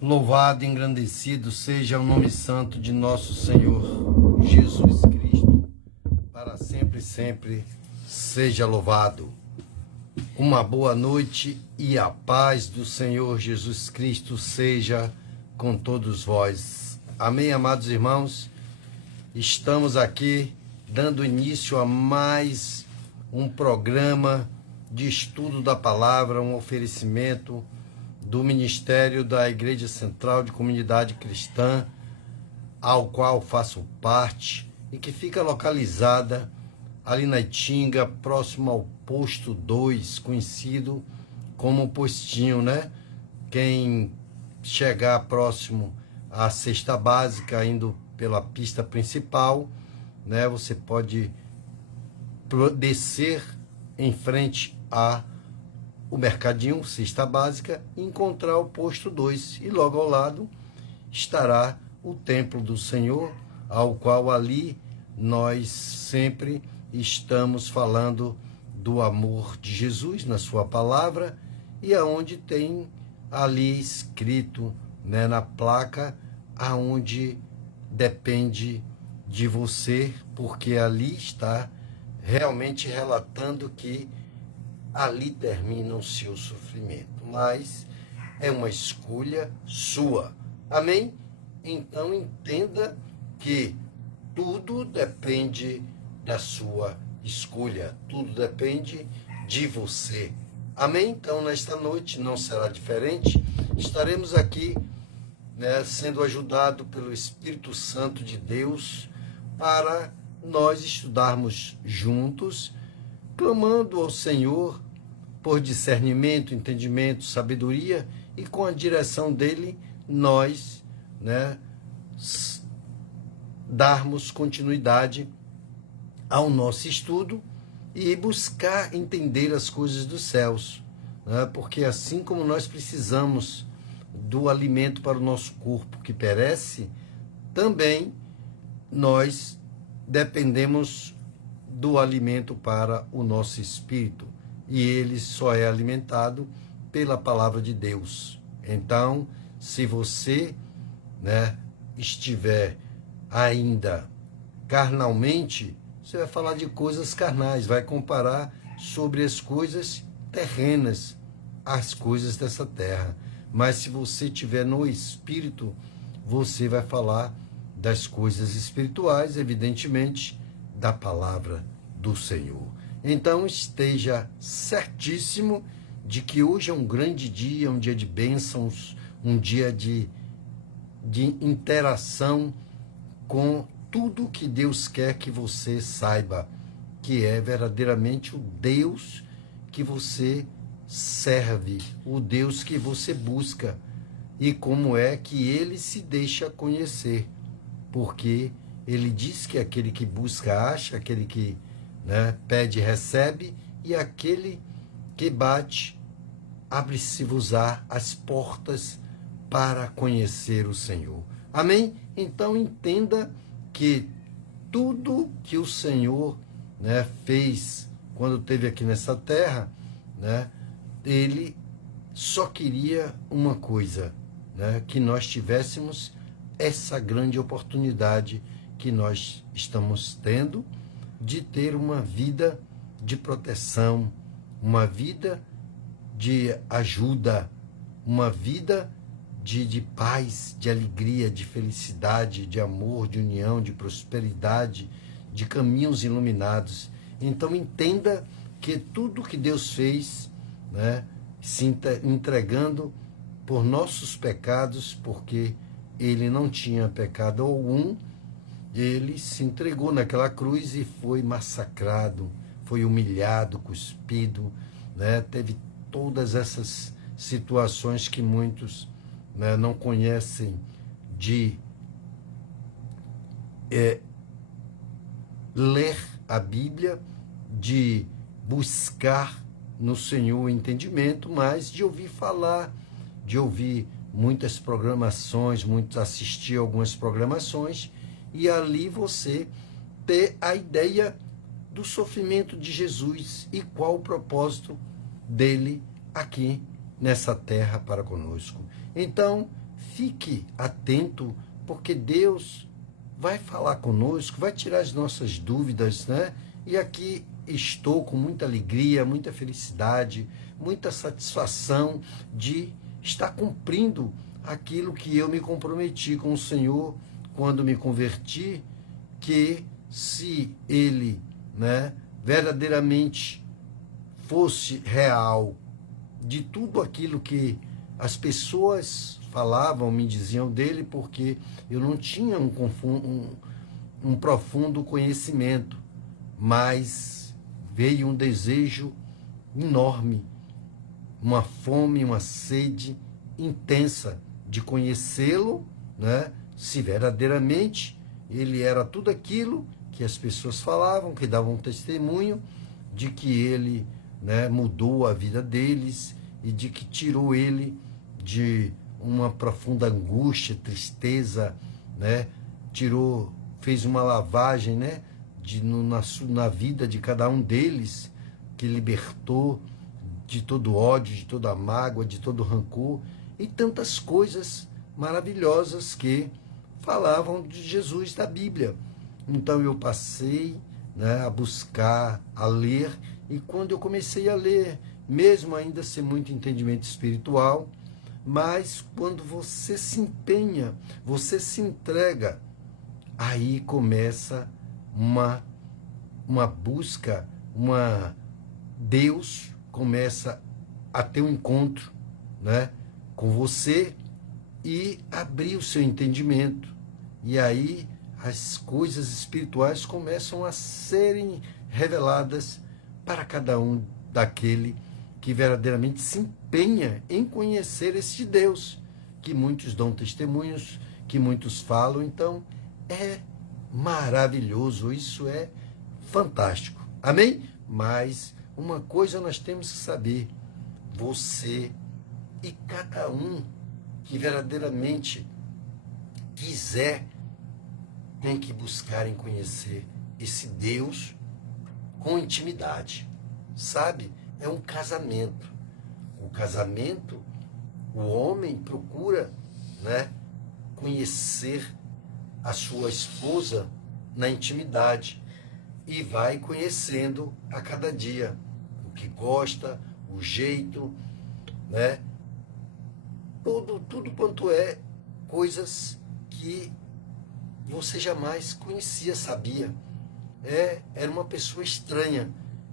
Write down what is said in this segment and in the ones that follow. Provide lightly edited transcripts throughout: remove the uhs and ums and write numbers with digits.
Louvado e engrandecido seja o nome santo de nosso Senhor Jesus Cristo, para sempre e sempre seja louvado. Uma boa noite e a paz do Senhor Jesus Cristo seja com todos vós. Amém, amados irmãos? Estamos aqui dando início a mais um programa de estudo da palavra, um oferecimento do Ministério da Igreja Central de Comunidade Cristã, ao qual faço parte e que fica localizada ali na Itinga, próximo ao posto 2, conhecido como Postinho, né? Quem chegar próximo à cesta básica, indo pela pista principal, né? Você pode descer em frente o mercadinho, cesta básica, e encontrar o posto 2. E logo ao lado estará o templo do Senhor, ao qual ali nós sempre estamos falando do amor de Jesus na sua palavra, e aonde tem ali escrito, né, na placa, aonde depende de você, porque ali está realmente relatando que ali termina o seu sofrimento, mas é uma escolha sua. Amém? Então entenda que tudo depende da sua escolha, tudo depende de você. Amém? Então nesta noite não será diferente. Estaremos aqui, né, sendo ajudado pelo Espírito Santo de Deus para nós estudarmos juntos, clamando ao Senhor por discernimento, entendimento, sabedoria, e com a direção dele, nós, né, darmos continuidade ao nosso estudo e buscar entender as coisas dos céus, né, porque assim como nós precisamos do alimento para o nosso corpo que perece, também nós dependemos do alimento para o nosso espírito. E ele só é alimentado pela palavra de Deus. Então, se você, né, estiver ainda carnalmente, você vai falar de coisas carnais, vai comparar sobre as coisas terrenas, as coisas dessa terra. Mas se você estiver no espírito, você vai falar das coisas espirituais, evidentemente, da palavra do Senhor. Então esteja certíssimo de que hoje é um grande dia, um dia de bênçãos, um dia de interação com tudo que Deus quer que você saiba, que é verdadeiramente o Deus que você serve, o Deus que você busca, e como é que ele se deixa conhecer, porque ele diz que aquele que busca acha, aquele que, né, pede recebe, e aquele que bate abre-se-vos-á as portas para conhecer o Senhor. Amém? Então entenda que tudo que o Senhor, né, fez quando esteve aqui nessa terra, né, ele só queria uma coisa, né, que nós tivéssemos essa grande oportunidade que nós estamos tendo de ter uma vida de proteção, uma vida de ajuda, uma vida de paz, de alegria, de felicidade, de amor, de união, de prosperidade, de caminhos iluminados. Então entenda que tudo que Deus fez, né, se entregando por nossos pecados, porque ele não tinha pecado algum, ele se entregou naquela cruz e foi massacrado, foi humilhado, cuspido, né? Teve todas essas situações que muitos, né, não conhecem, de ler a Bíblia, de buscar no Senhor o entendimento, mas de ouvir falar, de ouvir muitas programações, assistir algumas programações, e ali você ter a ideia do sofrimento de Jesus e qual o propósito dele aqui nessa terra para conosco. Então, fique atento, porque Deus vai falar conosco, vai tirar as nossas dúvidas, né? E aqui estou com muita alegria, muita felicidade, muita satisfação de estar cumprindo aquilo que eu me comprometi com o Senhor quando me converti, que se Ele, né, verdadeiramente fosse real de tudo aquilo que as pessoas falavam, me diziam dele, porque eu não tinha um profundo conhecimento, mas veio um desejo enorme, uma fome, uma sede intensa de conhecê-lo, né? Se verdadeiramente ele era tudo aquilo que as pessoas falavam, que davam testemunho de que ele, né, mudou a vida deles e de que tirou ele de uma profunda angústia, tristeza, né? Fez uma lavagem, né, na vida de cada um deles, que libertou de todo ódio, de toda mágoa, de todo rancor e tantas coisas maravilhosas que falavam de Jesus da Bíblia. Então eu passei, né, a buscar, a ler, e quando eu comecei a ler, mesmo ainda sem muito entendimento espiritual, mas quando você se empenha, você se entrega, aí começa uma busca, Deus começa a ter um encontro, né, com você e abrir o seu entendimento. E aí as coisas espirituais começam a serem reveladas para cada um daquele que verdadeiramente se empenha em conhecer este Deus, que muitos dão testemunhos, que muitos falam. Então é maravilhoso, isso é fantástico. Amém? Mas uma coisa nós temos que saber: você e cada um que verdadeiramente quiser tem que buscar em conhecer esse Deus com intimidade, sabe? É um casamento. O casamento, o homem procura, né, conhecer a sua esposa na intimidade e vai conhecendo a cada dia o que gosta, o jeito, né? Tudo quanto é coisas que você jamais conhecia, sabia. Era uma pessoa estranha.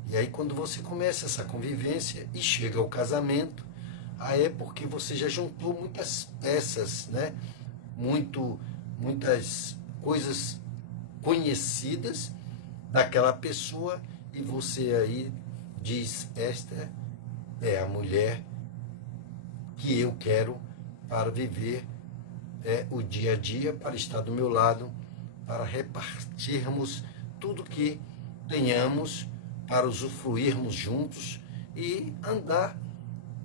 E aí quando você começa essa convivência e chega ao casamento, aí é porque você já juntou muitas peças, né? Muitas coisas conhecidas daquela pessoa, e você aí diz: esta é a mulher que eu quero para viver o dia a dia, para estar do meu lado, para repartirmos tudo que tenhamos, para usufruirmos juntos e andar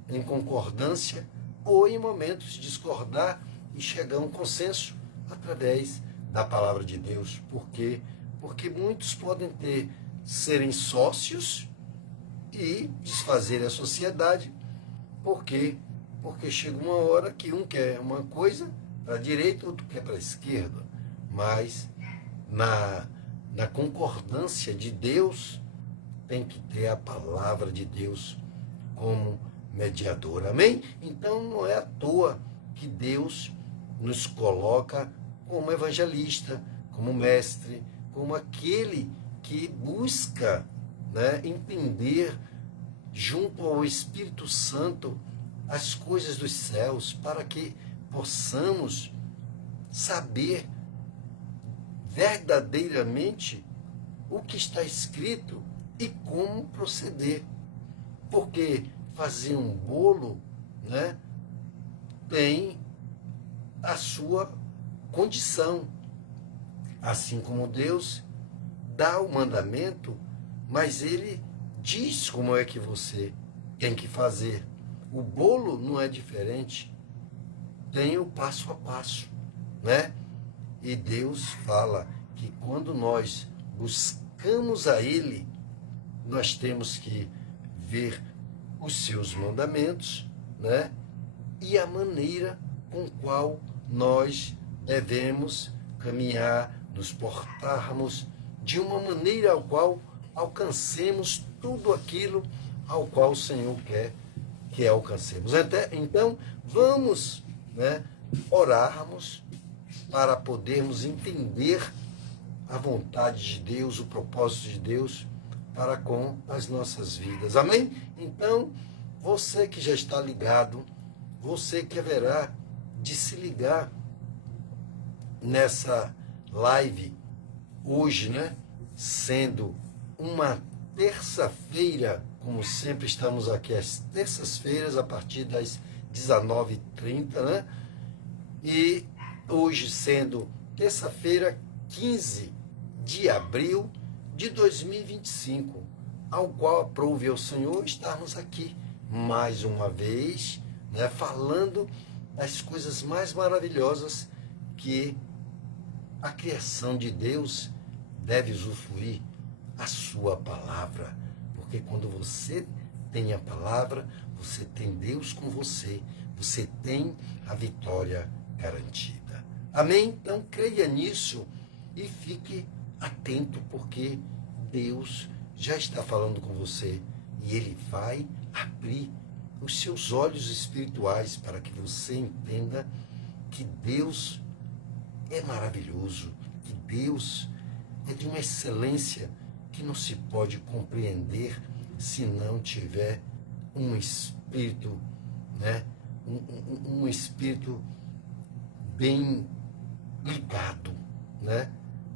em concordância, ou em momentos discordar e chegar a um consenso através da palavra de Deus. Por quê? Porque muitos podem serem sócios e desfazer a sociedade. Por quê? Porque chega uma hora que um quer uma coisa para a direita, outro quer para a esquerda. Mas na concordância de Deus, tem que ter a palavra de Deus como mediador. Amém? Então não é à toa que Deus nos coloca como evangelista, como mestre, como aquele que busca, né, entender junto ao Espírito Santo as coisas dos céus, para que possamos saber verdadeiramente o que está escrito e como proceder. Porque fazer um bolo, né, tem a sua condição. Assim como Deus dá o mandamento, mas ele diz como é que você tem que fazer. O bolo não é diferente, tem o passo a passo, né? E Deus fala que quando nós buscamos a Ele, nós temos que ver os seus mandamentos, né? E a maneira com o qual nós devemos caminhar, nos portarmos de uma maneira ao qual alcancemos tudo aquilo ao qual o Senhor quer que alcancemos. Então, vamos, né, orarmos para podermos entender a vontade de Deus, o propósito de Deus para com as nossas vidas. Amém? Então, você que já está ligado, você que haverá de se ligar nessa live hoje, né? Sendo uma terça-feira, como sempre estamos aqui às terças-feiras, a partir das 19h30, né? E hoje sendo terça-feira, 15 de abril de 2025, ao qual aprove ao Senhor estarmos aqui mais uma vez, né, falando das coisas mais maravilhosas que a criação de Deus deve usufruir, a sua palavra. Porque quando você tem a palavra, você tem Deus com você, você tem a vitória garantida. Amém? Então creia nisso e fique atento, porque Deus já está falando com você e Ele vai abrir os seus olhos espirituais para que você entenda que Deus é maravilhoso, que Deus é de uma excelência que não se pode compreender se não tiver um espírito, né? Um espírito bem ligado, né?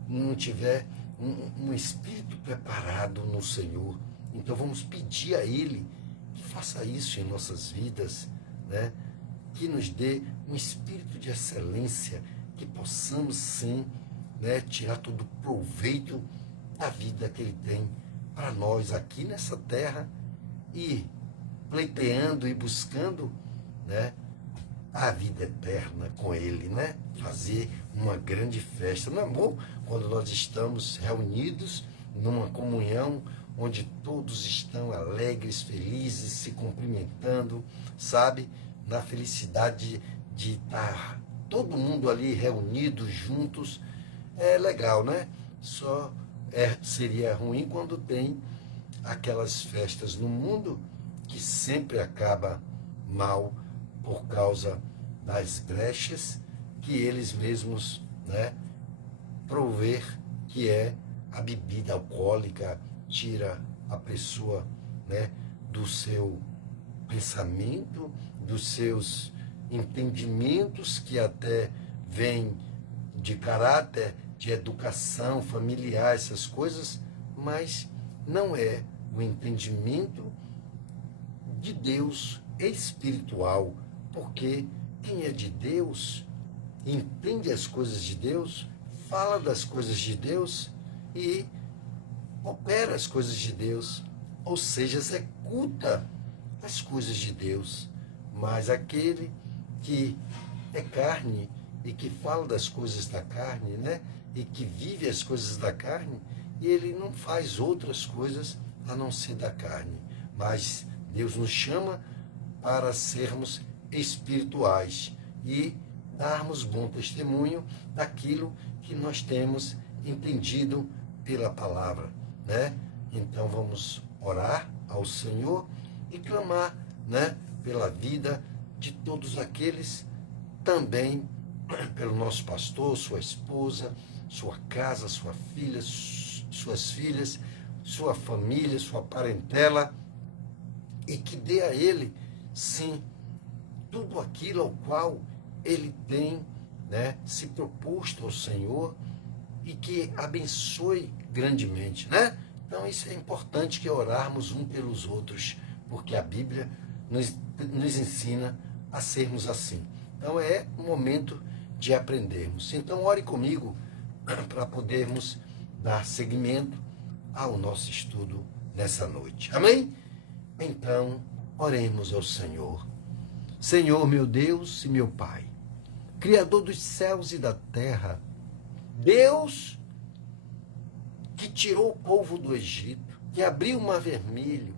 Não tiver um espírito preparado no Senhor. Então vamos pedir a Ele que faça isso em nossas vidas, né? Que nos dê um espírito de excelência, que possamos sim, né, tirar todo o proveito da vida que Ele tem para nós aqui nessa terra e pleiteando e buscando, né, a vida eterna com Ele, né? Fazer uma grande festa. Não é bom quando nós estamos reunidos numa comunhão onde todos estão alegres, felizes, se cumprimentando, sabe? Na felicidade de estar todo mundo ali reunido juntos. É legal, né? Só seria ruim quando tem aquelas festas no mundo que sempre acaba mal por causa das brechas que eles mesmos, né, prover, que é a bebida alcoólica, tira a pessoa, né, do seu pensamento, dos seus entendimentos que até vêm de caráter, de educação familiar, essas coisas, mas não é o entendimento de Deus espiritual, porque quem é de Deus entende as coisas de Deus, fala das coisas de Deus e opera as coisas de Deus, ou seja, executa as coisas de Deus. Mas aquele que é carne e que fala das coisas da carne, né, e que vive as coisas da carne, ele não faz outras coisas a não ser da carne. Mas Deus nos chama para sermos espirituais e darmos bom testemunho daquilo que nós temos entendido pela palavra, né? Então vamos orar ao Senhor e clamar, né, pela vida de todos aqueles, também pelo nosso pastor, sua esposa, sua casa, sua filha, suas filhas, sua família, sua parentela, e que dê a ele, sim, tudo aquilo ao qual ele tem, né, se proposto ao Senhor, e que abençoe grandemente, né? Então isso é importante, que orarmos um pelos outros, porque a Bíblia nos ensina a sermos assim. Então é o momento de aprendermos. Então ore comigo para podermos dar seguimento ao nosso estudo nessa noite. Amém? Então, oremos ao Senhor. Senhor, meu Deus e meu Pai, Criador dos céus e da terra, Deus que tirou o povo do Egito, que abriu o mar vermelho,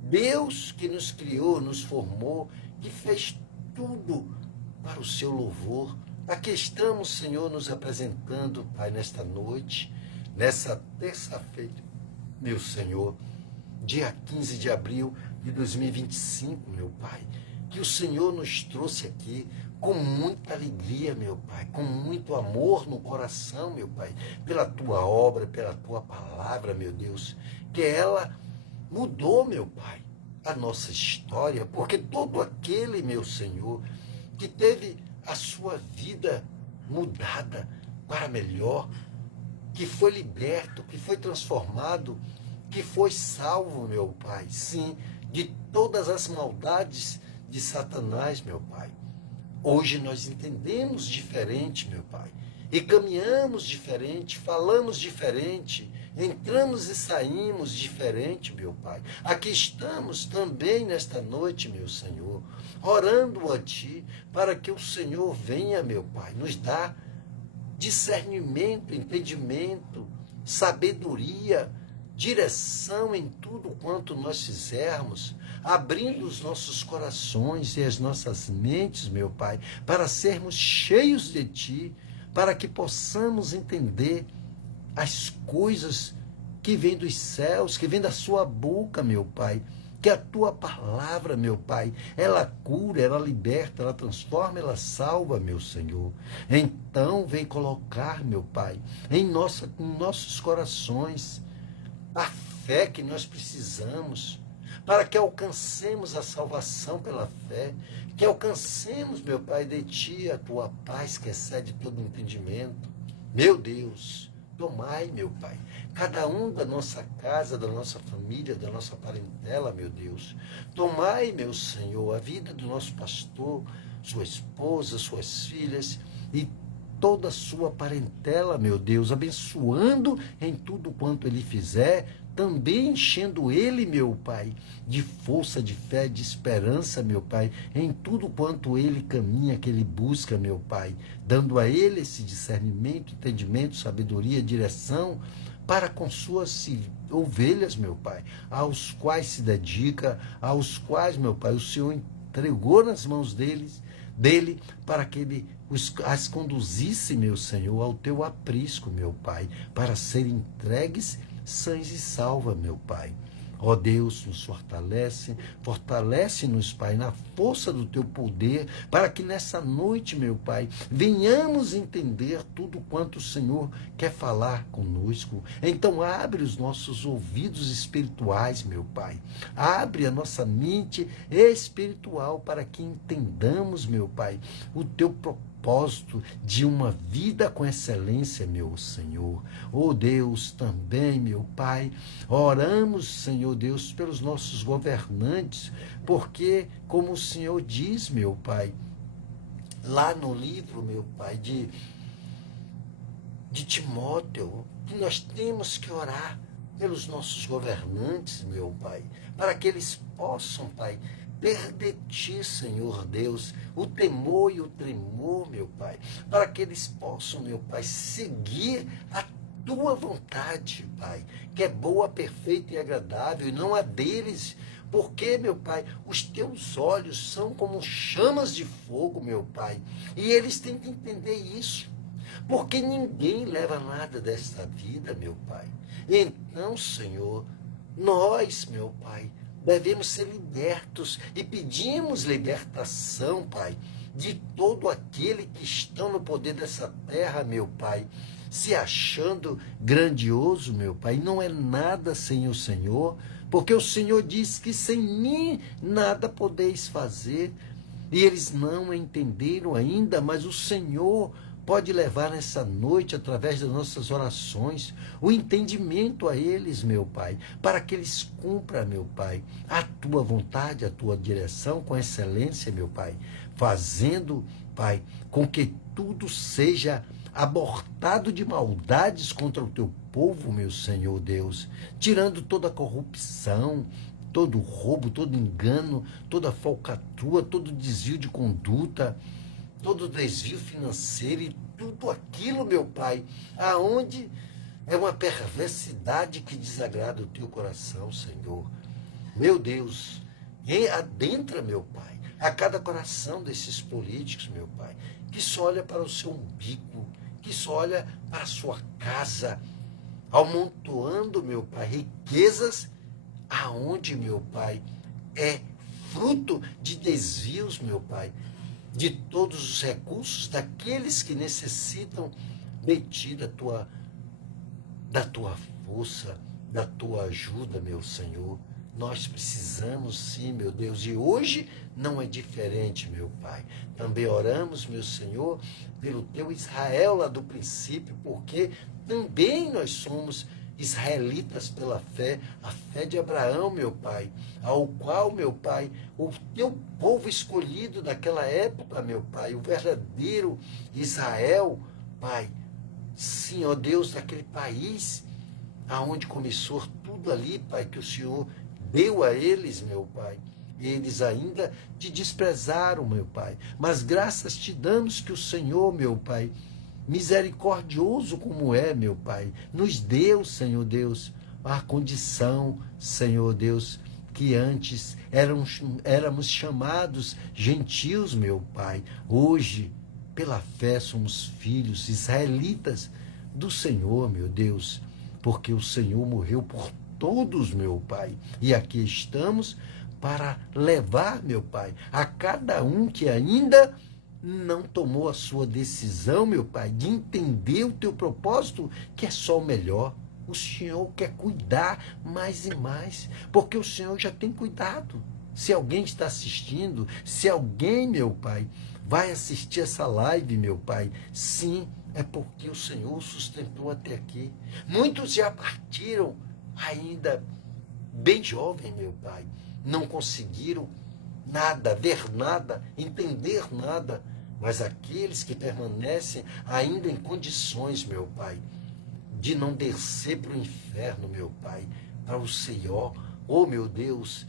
Deus que nos criou, nos formou, que fez tudo para o seu louvor. Aqui estamos, Senhor, nos apresentando, Pai, nesta noite, nessa terça-feira, meu Senhor, dia 15 de abril de 2025, meu Pai, que o Senhor nos trouxe aqui com muita alegria, meu Pai, com muito amor no coração, meu Pai, pela Tua obra, pela Tua palavra, meu Deus, que ela mudou, meu Pai, a nossa história, porque todo aquele, meu Senhor, que teve a sua vida mudada para melhor, que foi liberto, que foi transformado, que foi salvo, meu Pai, sim, de todas as maldades de Satanás, meu Pai. Hoje nós entendemos diferente, meu Pai, e caminhamos diferente, falamos diferente, entramos e saímos diferente, meu Pai. Aqui estamos também nesta noite, meu Senhor, orando a Ti, para que o Senhor venha, meu Pai, nos dar discernimento, entendimento, sabedoria, direção em tudo quanto nós fizermos, abrindo os nossos corações e as nossas mentes, meu Pai, para sermos cheios de Ti, para que possamos entender as coisas que vêm dos céus, que vêm da Sua boca, meu Pai, que a Tua palavra, meu Pai, ela cura, ela liberta, ela transforma, ela salva, meu Senhor. Então, vem colocar, meu Pai, em nossos corações a fé que nós precisamos, para que alcancemos a salvação pela fé, que alcancemos, meu Pai, de Ti a Tua paz que excede todo entendimento. Meu Deus, tomai, meu Pai, cada um da nossa casa, da nossa família, da nossa parentela, meu Deus. Tomai, meu Senhor, a vida do nosso pastor, sua esposa, suas filhas e toda a sua parentela, meu Deus, abençoando em tudo quanto ele fizer, também enchendo ele, meu Pai, de força, de fé, de esperança, meu Pai, em tudo quanto ele caminha, que ele busca, meu Pai, dando a ele esse discernimento, entendimento, sabedoria, direção, para com suas ovelhas, meu Pai, aos quais se dedica, aos quais, meu Pai, o Senhor entregou nas mãos dele, para que ele as conduzisse, meu Senhor, ao teu aprisco, meu Pai, para serem entregues sãs e salvas, meu Pai. Ó Deus, nos fortalece-nos, Pai, na força do Teu poder, para que nessa noite, meu Pai, venhamos entender tudo quanto o Senhor quer falar conosco. Então abre os nossos ouvidos espirituais, meu Pai. Abre a nossa mente espiritual para que entendamos, meu Pai, o Teu propósito de uma vida com excelência, meu Senhor. Oh Deus, também, meu Pai, oramos, Senhor Deus, pelos nossos governantes, porque, como o Senhor diz, meu Pai, lá no livro, meu Pai, de Timóteo, que nós temos que orar pelos nossos governantes, meu Pai, para que eles possam, Pai, ter de Ti, Senhor Deus, o temor e o tremor, meu Pai, para que eles possam, meu Pai, seguir a Tua vontade, Pai, que é boa, perfeita e agradável, e não a deles, porque, meu Pai, os Teus olhos são como chamas de fogo, meu Pai, e eles têm que entender isso, porque ninguém leva nada desta vida, meu Pai. Então, Senhor, nós, meu Pai, devemos ser libertos e pedimos libertação, Pai, de todo aquele que estão no poder dessa terra, meu Pai, se achando grandioso, meu Pai. Não é nada sem o Senhor, porque o Senhor diz que sem mim nada podeis fazer. E eles não entenderam ainda, mas o Senhor pode levar nessa noite, através das nossas orações, o entendimento a eles, meu Pai, para que eles cumpram, meu Pai, a Tua vontade, a Tua direção com excelência, meu Pai, fazendo, Pai, com que tudo seja abortado de maldades contra o Teu povo, meu Senhor Deus, tirando toda a corrupção, todo roubo, todo engano, toda falcatrua, todo desvio de conduta, todo desvio financeiro e tudo aquilo, meu Pai, aonde é uma perversidade que desagrada o Teu coração, Senhor. Meu Deus, adentra, meu Pai, a cada coração desses políticos, meu Pai, que só olha para o seu umbigo, que só olha para a sua casa, amontoando, meu Pai, riquezas aonde, meu Pai, é fruto de desvios, meu Pai, de todos os recursos daqueles que necessitam de Ti, da tua força, da Tua ajuda, meu Senhor. Nós precisamos sim, meu Deus, e hoje não é diferente, meu Pai. Também oramos, meu Senhor, pelo Teu Israel lá do princípio, porque também nós somos israelitas pela fé, a fé de Abraão, meu Pai, ao qual, meu Pai, o Teu povo escolhido daquela época, meu Pai, o verdadeiro Israel, Pai, sim, ó Deus, daquele país aonde começou tudo ali, Pai, que o Senhor deu a eles, meu Pai. Eles ainda te desprezaram, meu Pai. Mas graças te damos que o Senhor, meu Pai, misericordioso como é, meu Pai, nos deu, Senhor Deus, a condição, Senhor Deus, que antes éramos chamados gentios, meu Pai. Hoje, pela fé, somos filhos israelitas do Senhor, meu Deus, porque o Senhor morreu por todos, meu Pai. E aqui estamos para levar, meu Pai, a cada um que ainda não tomou a sua decisão, meu Pai, de entender o teu propósito, que é só o melhor. O Senhor quer cuidar mais e mais, porque o Senhor já tem cuidado. Se alguém está assistindo, se alguém, meu Pai, vai assistir essa live, meu Pai, sim, é porque o Senhor sustentou até aqui. Muitos já partiram ainda bem jovem, meu Pai, não conseguiram nada, ver nada, entender nada, mas aqueles que permanecem ainda em condições, meu Pai, de não descer para o inferno, meu Pai, para o Senhor, oh meu Deus,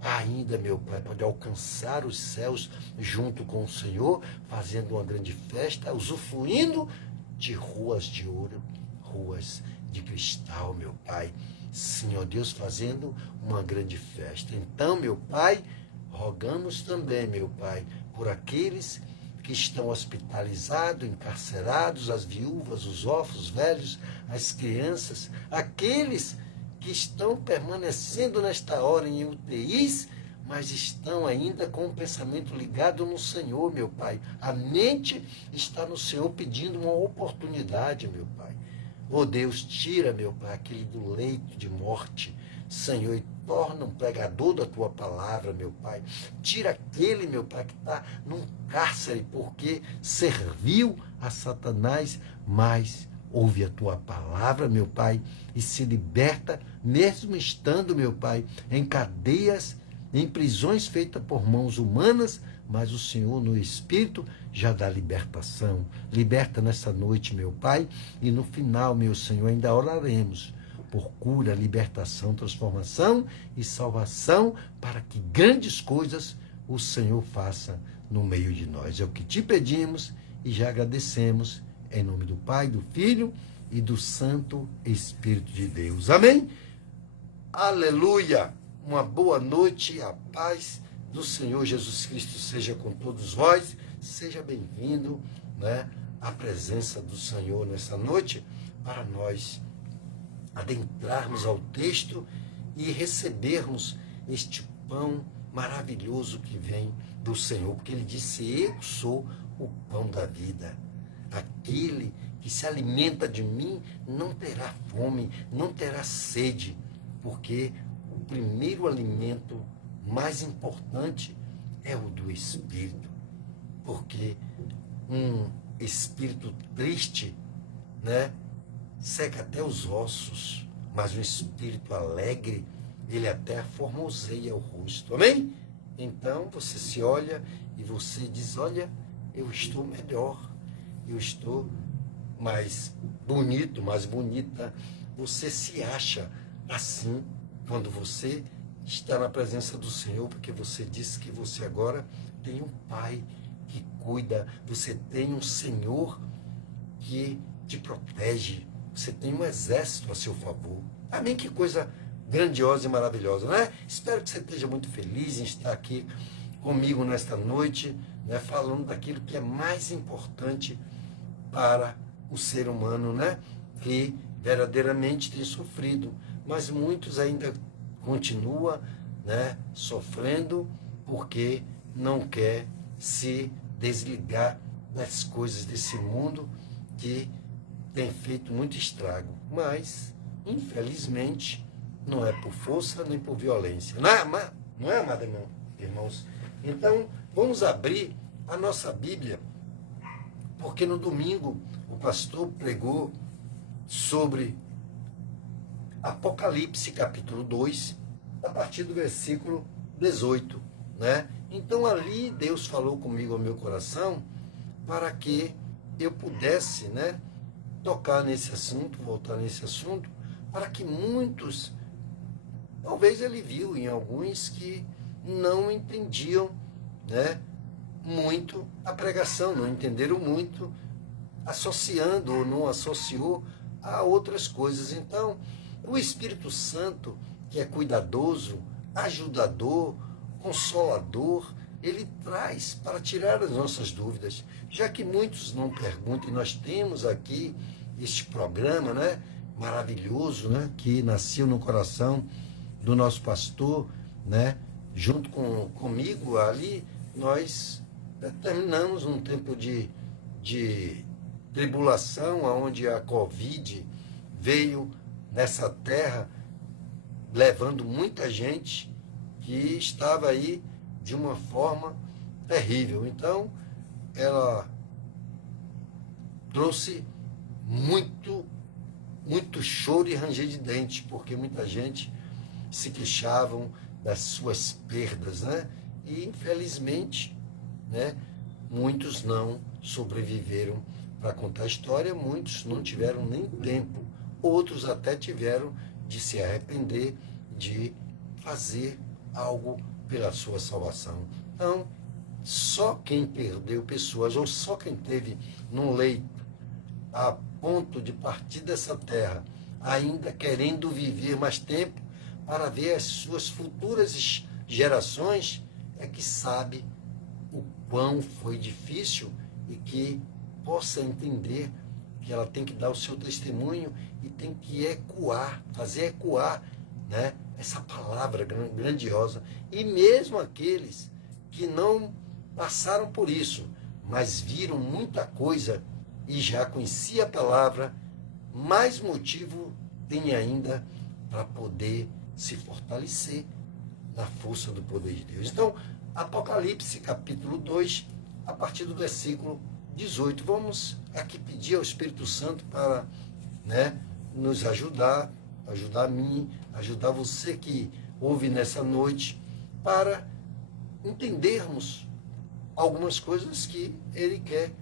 ainda, meu Pai, pode alcançar os céus junto com o Senhor, fazendo uma grande festa, usufruindo de ruas de ouro, ruas de cristal, meu Pai. Sim, ó Deus, fazendo uma grande festa. Então, meu Pai, rogamos também, meu Pai, por aqueles que estão hospitalizados, encarcerados, as viúvas, os órfãos, os velhos, as crianças, aqueles que estão permanecendo nesta hora em UTIs, mas estão ainda com o pensamento ligado no Senhor, meu Pai. A mente está no Senhor pedindo uma oportunidade, meu Pai. Oh Deus, tira, meu Pai, aquele do leito de morte, Senhor, e torna um pregador da Tua palavra, meu Pai. Tira aquele, meu Pai, que está num cárcere porque serviu a Satanás, mas ouve a Tua palavra, meu Pai, e se liberta, mesmo estando, meu Pai, em cadeias, em prisões feitas por mãos humanas, mas o Senhor no Espírito já dá libertação. Liberta nessa noite, meu Pai, e no final, meu Senhor, ainda oraremos por cura, libertação, transformação e salvação, para que grandes coisas o Senhor faça no meio de nós. É o que te pedimos e já agradecemos, em nome do Pai, do Filho e do Santo Espírito de Deus. Amém? Aleluia! Uma boa noite, a paz do Senhor Jesus Cristo seja com todos vós. Seja bem-vindo, né, à presença do Senhor nessa noite, para nós adentrarmos ao texto e recebermos este pão maravilhoso que vem do Senhor, porque Ele disse: eu sou o pão da vida. Aquele que se alimenta de mim não terá fome, não terá sede, porque o primeiro alimento mais importante é o do Espírito, porque um espírito triste, né, seca até os ossos, mas um espírito alegre, ele até formoseia o rosto. Amém? Então você se olha e você diz: olha, eu estou melhor, eu estou mais bonito, mais bonita. Você se acha assim quando você está na presença do Senhor, porque você disse que você agora tem um Pai que cuida, você tem um Senhor que te protege, você tem um exército a seu favor. Amém? Que coisa grandiosa e maravilhosa, né? Espero que você esteja muito feliz em estar aqui comigo nesta noite, né, falando daquilo que é mais importante para o ser humano, né, que verdadeiramente tem sofrido, mas muitos ainda continuam, né, sofrendo porque não quer se desligar das coisas desse mundo que tem feito muito estrago. Mas, infelizmente, não é por força nem por violência. Não é, amado irmãos? Então, vamos abrir a nossa Bíblia, porque no domingo o pastor pregou sobre Apocalipse, capítulo 2, a partir do versículo 18, né? Então, ali Deus falou comigo ao meu coração para que eu pudesse, né, tocar nesse assunto, voltar nesse assunto, para que muitos, talvez ele viu em alguns que não entendiam, né, muito a pregação, não entenderam muito, associando ou não associou a outras coisas. Então, o Espírito Santo, que é cuidadoso, ajudador, consolador, ele traz para tirar as nossas dúvidas. Já que muitos não perguntam, e nós temos aqui este programa, né, maravilhoso, né, que nasceu no coração do nosso pastor, né, junto comigo ali, nós terminamos um tempo de tribulação, onde a Covid veio nessa terra, levando muita gente que estava aí de uma forma terrível. Então, ela trouxe muito choro e ranger de dente, porque muita gente se queixavam das suas perdas, né? E, infelizmente, né, muitos não sobreviveram para contar a história, muitos não tiveram nem tempo, outros até tiveram de se arrepender, de fazer algo pela sua salvação. Então, só quem perdeu pessoas, ou só quem teve num leito a ponto de partir dessa terra, ainda querendo viver mais tempo para ver as suas futuras gerações, é que sabe o quão foi difícil e que possa entender que ela tem que dar o seu testemunho e tem que ecoar, fazer ecoar, né, essa palavra grandiosa. E mesmo aqueles que não passaram por isso, mas viram muita coisa e já conhecia a palavra, mais motivo tem ainda para poder se fortalecer na força do poder de Deus. Então, Apocalipse, capítulo 2, a partir do versículo 18. Vamos aqui pedir ao Espírito Santo para, né, nos ajudar a mim, ajudar você que ouve nessa noite, para entendermos algumas coisas que Ele quer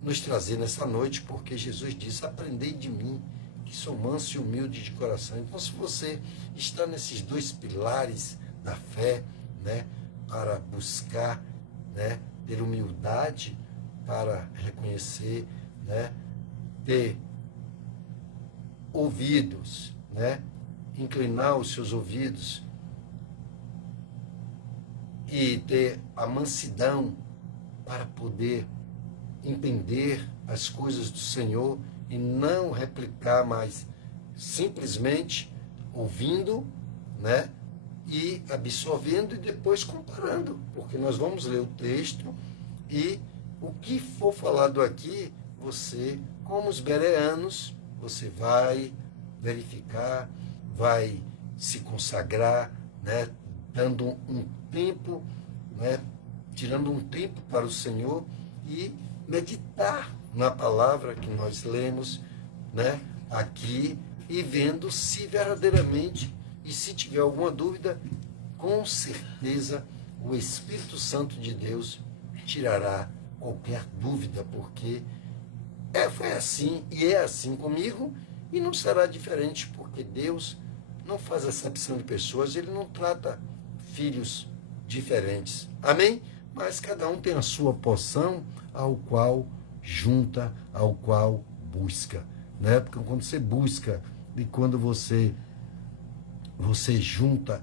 nos trazer nessa noite, porque Jesus disse: aprendei de mim, que sou manso e humilde de coração. Então, se você está nesses dois pilares da fé, né, para buscar, né, ter humildade para reconhecer, né, ter ouvidos, né, inclinar os seus ouvidos e ter a mansidão para poder entender as coisas do Senhor e não replicar, mas simplesmente ouvindo, né, e absorvendo e depois comparando, porque nós vamos ler o texto e o que for falado aqui, você, como os bereanos, você vai verificar, vai se consagrar, né, dando um tempo, né, tirando um tempo para o Senhor e meditar na palavra que nós lemos, né, aqui, e vendo se verdadeiramente, e se tiver alguma dúvida, com certeza o Espírito Santo de Deus tirará qualquer dúvida, porque foi assim e é assim comigo e não será diferente, porque Deus não faz acepção de pessoas, Ele não trata filhos diferentes. Amém? Mas cada um tem a sua porção, ao qual junta, ao qual busca, né? Porque quando você busca e quando você junta,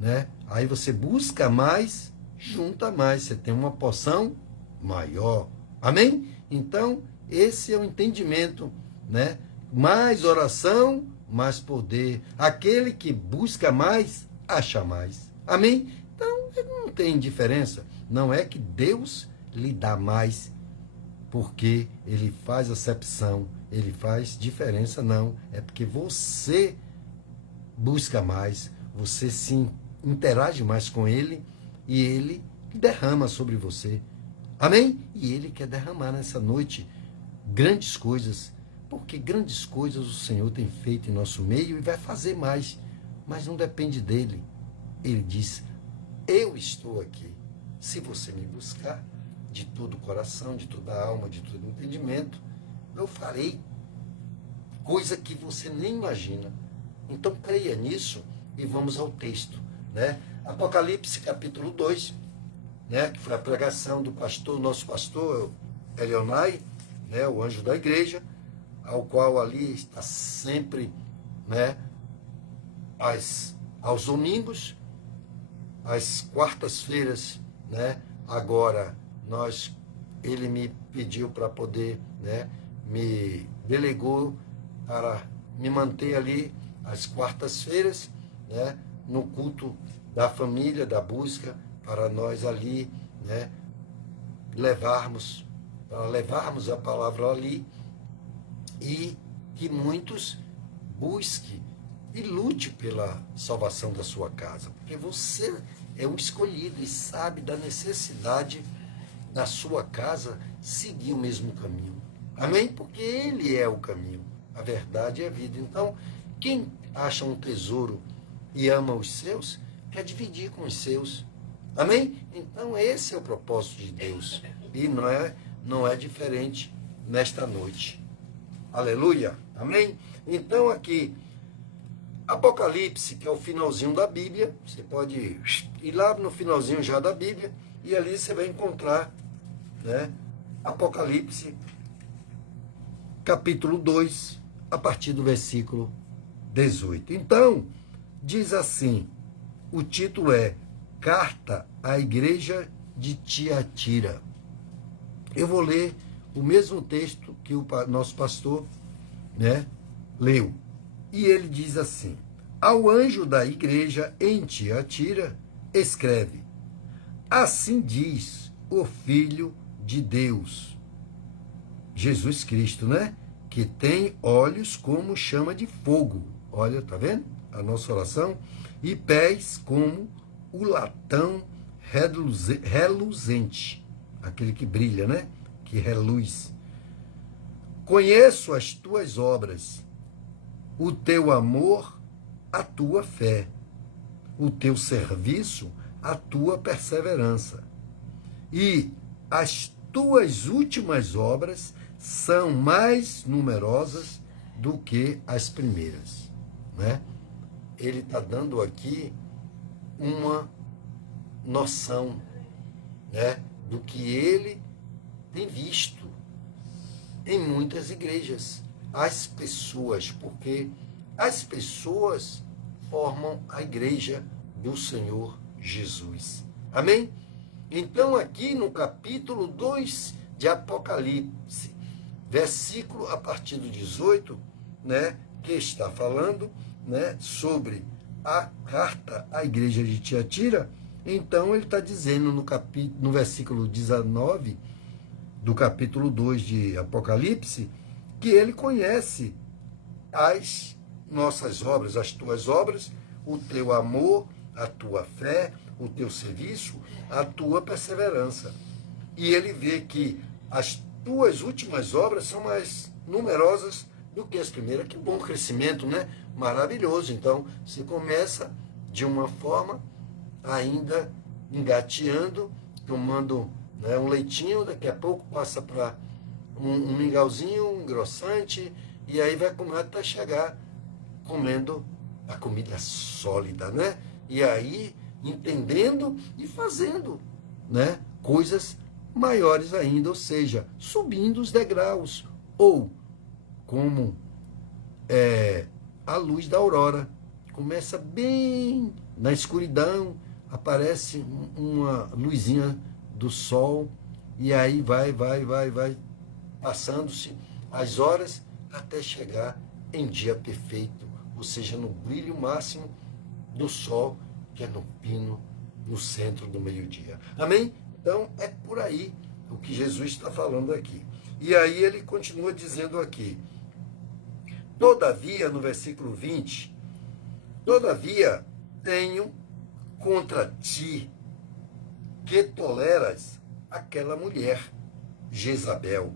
né? Aí você busca mais junta mais, você tem uma porção maior. Amém? Então, esse é o entendimento, né? Mais oração, mais poder. Aquele que busca mais, acha mais. Amém? Então, não tem diferença. Não é que Deus lhe dá mais, porque ele faz acepção, ele faz diferença, não. É porque você busca mais, você se interage mais com ele e ele derrama sobre você. Amém? E ele quer derramar nessa noite grandes coisas, porque grandes coisas o Senhor tem feito em nosso meio e vai fazer mais, mas não depende dele. Ele diz, eu estou aqui, se você me buscar de todo o coração, de toda a alma, de todo o entendimento, eu farei coisa que você nem imagina. Então creia nisso e vamos ao texto, né? Apocalipse capítulo 2, né? Que foi a pregação do pastor, nosso pastor Elionai, né? O anjo da igreja, ao qual ali está sempre, né? Aos domingos, às quartas-feiras, né? Agora ele me pediu para poder, né? Me delegou para me manter ali às quartas-feiras, né? No culto da família, da busca, para nós ali, né? levarmos a palavra ali e que muitos busquem e lute pela salvação da sua casa, porque você é o escolhido e sabe da necessidade da sua casa seguir o mesmo caminho. Amém? Porque ele é o caminho, a verdade e a vida. Então, quem acha um tesouro e ama os seus, quer dividir com os seus. Amém? Então, esse é o propósito de Deus. E não é diferente nesta noite. Aleluia. Amém? Então, aqui, Apocalipse, que é o finalzinho da Bíblia, você pode ir lá no finalzinho já da Bíblia, e ali você vai encontrar, né, Apocalipse, capítulo 2, a partir do versículo 18. Então, diz assim, o título é Carta à Igreja de Tiatira. Eu vou ler o mesmo texto que o nosso pastor, né, leu. E ele diz assim, ao anjo da igreja em Tiatira, escreve, assim diz o Filho de Deus, Jesus Cristo, né? Que tem olhos como chama de fogo. Olha, tá vendo? A nossa oração. E pés como o latão reluzente. Aquele que brilha, né? Que reluz. Conheço as tuas obras, o teu amor, a tua fé, o teu serviço, a tua perseverança. E as tuas últimas obras são mais numerosas do que as primeiras, né? Ele está dando aqui uma noção, né, do que ele tem visto em muitas igrejas. As pessoas, porque as pessoas formam a igreja do Senhor Jesus. Amém? Então, aqui no capítulo 2 de Apocalipse, versículo a partir do 18, né, que está falando, né, sobre a carta à igreja de Tiatira, então ele está dizendo no versículo 19 do capítulo 2 de Apocalipse, que ele conhece as nossas obras, as tuas obras, o teu amor, a tua fé, o teu serviço, a tua perseverança. E ele vê que as tuas últimas obras são mais numerosas do que as primeiras. Que bom crescimento, né? Maravilhoso. Então, você começa de uma forma ainda engateando, tomando, né, um leitinho, daqui a pouco passa para um mingauzinho, engrossante, e aí vai comer até chegar comendo a comida sólida, né? E aí entendendo e fazendo, né, coisas maiores ainda, ou seja, subindo os degraus, ou como a luz da aurora, começa bem na escuridão, aparece uma luzinha do sol, e aí vai passando-se as horas até chegar em dia perfeito, ou seja, no brilho máximo do sol, que é no pino, no centro do meio-dia. Amém? Então, é por aí o que Jesus está falando aqui. E aí ele continua dizendo aqui, todavia, no versículo 20, todavia tenho contra ti que toleras aquela mulher, Jezabel,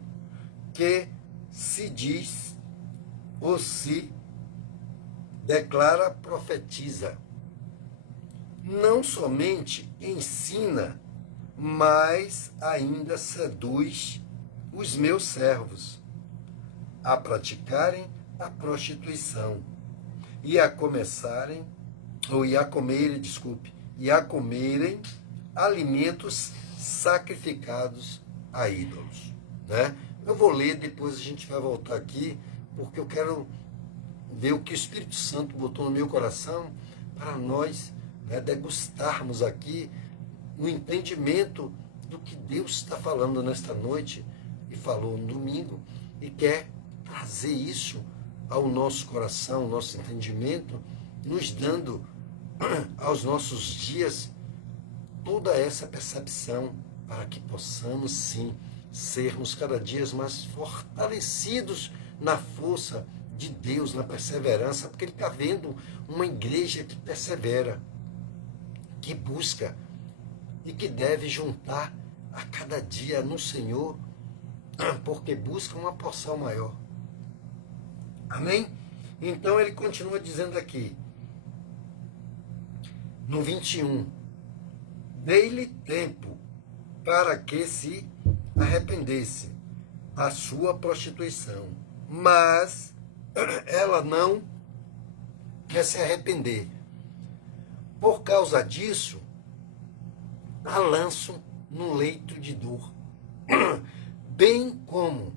que se diz ou se declara profetiza. Não somente ensina, mas ainda seduz os meus servos a praticarem a prostituição e a comerem alimentos sacrificados a ídolos, né? Eu vou ler, depois a gente vai voltar aqui, porque eu quero ver o que o Espírito Santo botou no meu coração para nós, né, degustarmos aqui no entendimento do que Deus está falando nesta noite e falou no domingo, e quer trazer isso ao nosso coração, ao nosso entendimento, nos dando aos nossos dias toda essa percepção para que possamos sim sermos cada dia mais fortalecidos na força de Deus, na perseverança, porque Ele está vendo uma igreja que persevera, que busca e que deve juntar a cada dia no Senhor, porque busca uma porção maior. Amém? Então ele continua dizendo aqui, no 21, dei-lhe tempo para que se arrependesse da sua prostituição, mas ela não quer se arrepender. Por causa disso, a lanço num leito de dor, bem como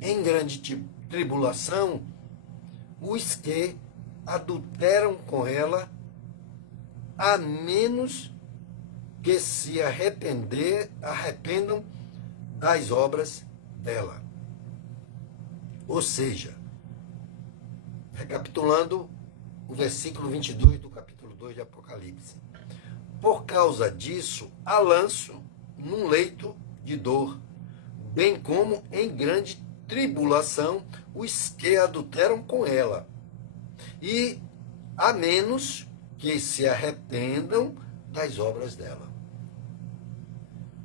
em grande tribulação os que adulteram com ela, a menos que se arrependam das obras dela. Ou seja, recapitulando o versículo 22 do capítulo 2 de Apocalipse. Por causa disso, a lanço num leito de dor, bem como em grande tribulação os que adulteram com ela, e a menos que se arrependam das obras dela.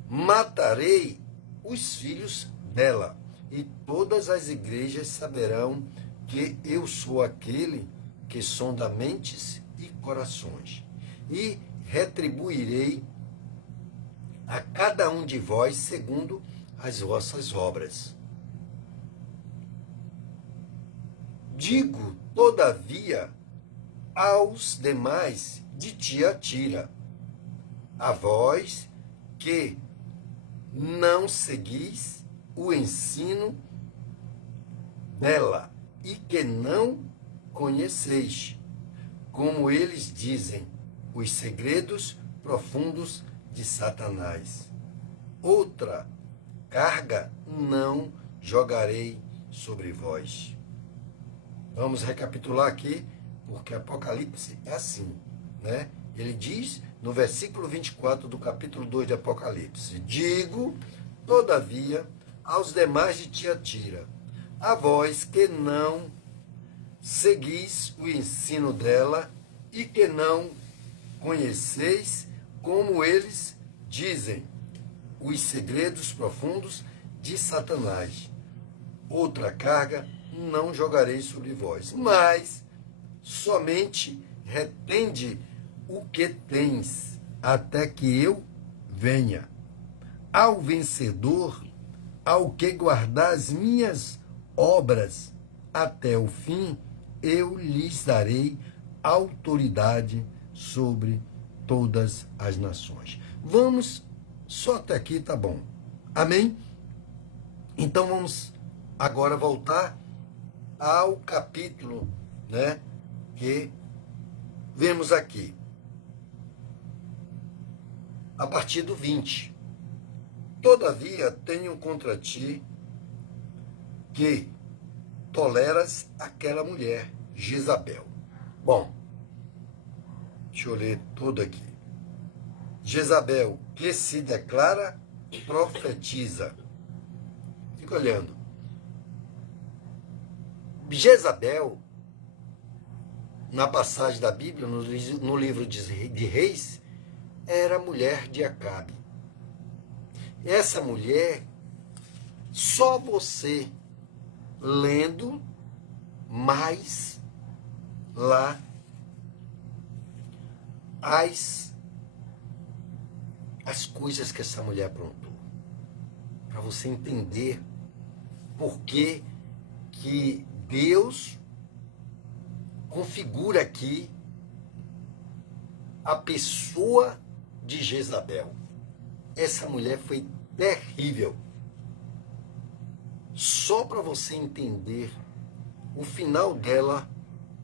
Matarei os filhos dela, e todas as igrejas saberão que eu sou aquele que sonda mentes e corações, e retribuirei a cada um de vós segundo as vossas obras. Digo, todavia, aos demais de Tiatira, a vós que não seguis o ensino dela e que não conheceis, como eles dizem, os segredos profundos de Satanás. Outra carga não jogarei sobre vós. Vamos recapitular aqui, porque Apocalipse é assim, né? Ele diz no versículo 24 do capítulo 2 de Apocalipse: digo, todavia, aos demais de Tiatira, a vós que não seguis o ensino dela e que não conheceis, como eles dizem, os segredos profundos de Satanás. Outra carga não jogarei sobre vós, mas somente retende o que tens, até que eu venha. Ao vencedor, ao que guardar as minhas obras até o fim, eu lhes darei autoridade sobre todas as nações. Vamos, só até aqui tá bom. Amém? Então vamos agora voltar ao capítulo, né, que vemos aqui. a partir do 20. Todavia tenho contra ti que toleras aquela mulher, Jezabel. Bom, deixa eu ler tudo aqui. Jezabel, que se declara profetiza. Fica olhando. Jezabel, na passagem da Bíblia, no livro de Reis, era mulher de Acabe. Essa mulher, só você lendo mais lá as coisas que essa mulher aprontou, para você entender por que Deus configura aqui a pessoa de Jezabel. Essa mulher foi terrível. Só para você entender o final dela,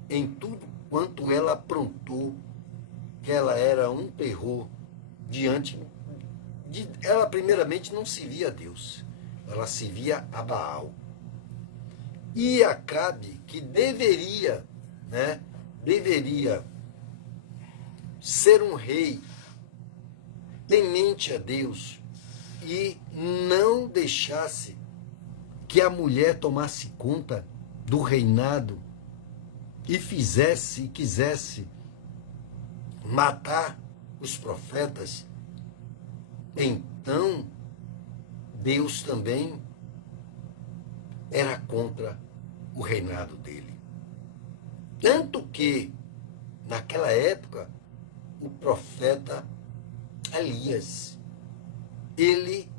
em tudo quanto ela aprontou, que ela era um terror diante de... Ela primeiramente não se via a Deus, ela se via a Baal. E Acabe, que deveria ser um rei temente a Deus e não deixasse que a mulher tomasse conta do reinado e quisesse matar os profetas, então Deus também era contra o reinado dele. Tanto que, naquela época, o profeta Elias, ele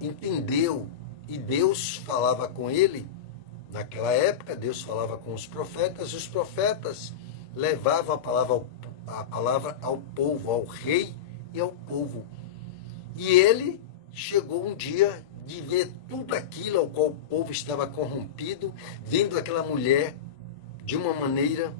entendeu, e Deus falava com ele. Naquela época, Deus falava com os profetas levavam a palavra ao povo, ao rei e ao povo. E ele chegou um dia de ver tudo aquilo ao qual o povo estava corrompido, vendo aquela mulher de uma maneira,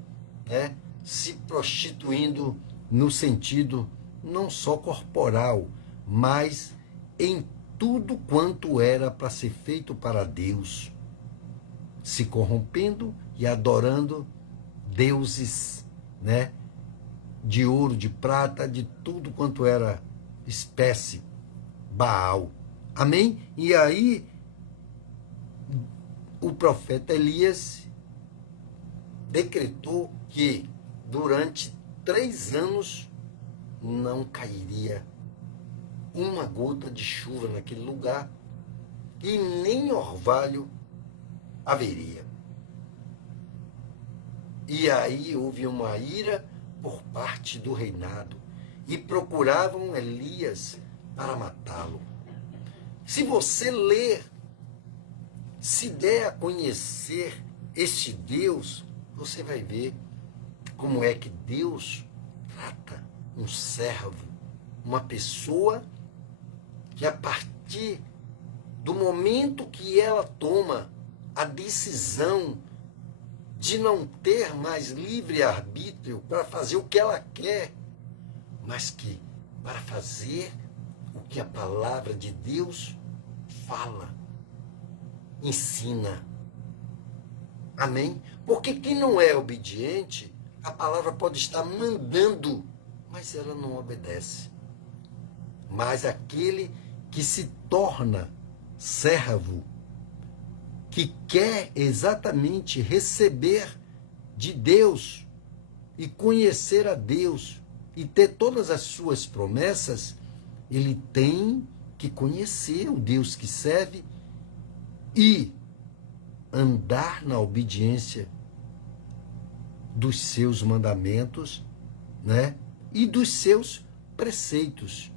se prostituindo no sentido não só corporal, mas em tudo quanto era para ser feito para Deus, se corrompendo e adorando deuses, de ouro, de prata, de tudo quanto era espécie, Baal. Amém? E aí, o profeta Elias decretou que durante 3 anos não cairia uma gota de chuva naquele lugar e nem orvalho haveria. E aí houve uma ira por parte do reinado e procuravam Elias para matá-lo. Se você ler, se der a conhecer este Deus, você vai ver como é que Deus trata um servo, uma pessoa que a partir do momento que ela toma a decisão de não ter mais livre-arbítrio para fazer o que ela quer, mas que para fazer o que a palavra de Deus fala, ensina. Amém? Porque quem não é obediente, a palavra pode estar mandando, mas ela não obedece. Mas aquele que se torna servo, que quer exatamente receber de Deus e conhecer a Deus e ter todas as suas promessas, ele tem que conhecer o Deus que serve e andar na obediência dos seus mandamentos, e dos seus preceitos.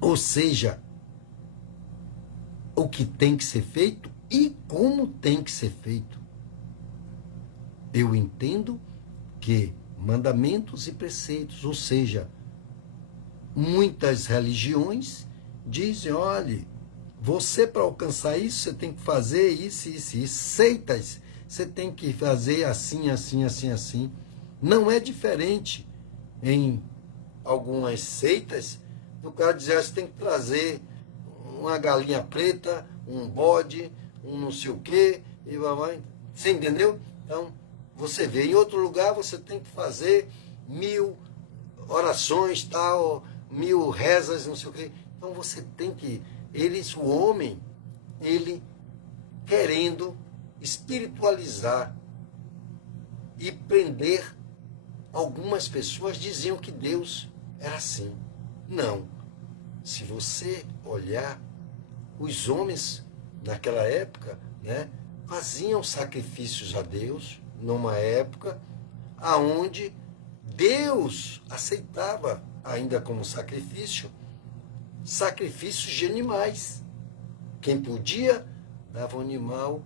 Ou seja, o que tem que ser feito e como tem que ser feito. Eu entendo que mandamentos e preceitos, ou seja, muitas religiões dizem, olhe, você para alcançar isso, você tem que fazer isso, isso, isso. Seitas, você tem que fazer assim, assim, assim, assim. Não é diferente em algumas seitas, o cara dizia, você tem que trazer uma galinha preta, um bode, um não sei o quê, e vai. Você entendeu? Então, você vê, em outro lugar você tem que fazer 1000 orações, tal, 1000 rezas, não sei o quê. Então você tem que, o homem, ele querendo espiritualizar e prender, algumas pessoas diziam que Deus era assim. Não. Se você olhar, os homens naquela época, né, faziam sacrifícios a Deus, numa época aonde Deus aceitava ainda como sacrifício, sacrifícios de animais. Quem podia, dava um animal,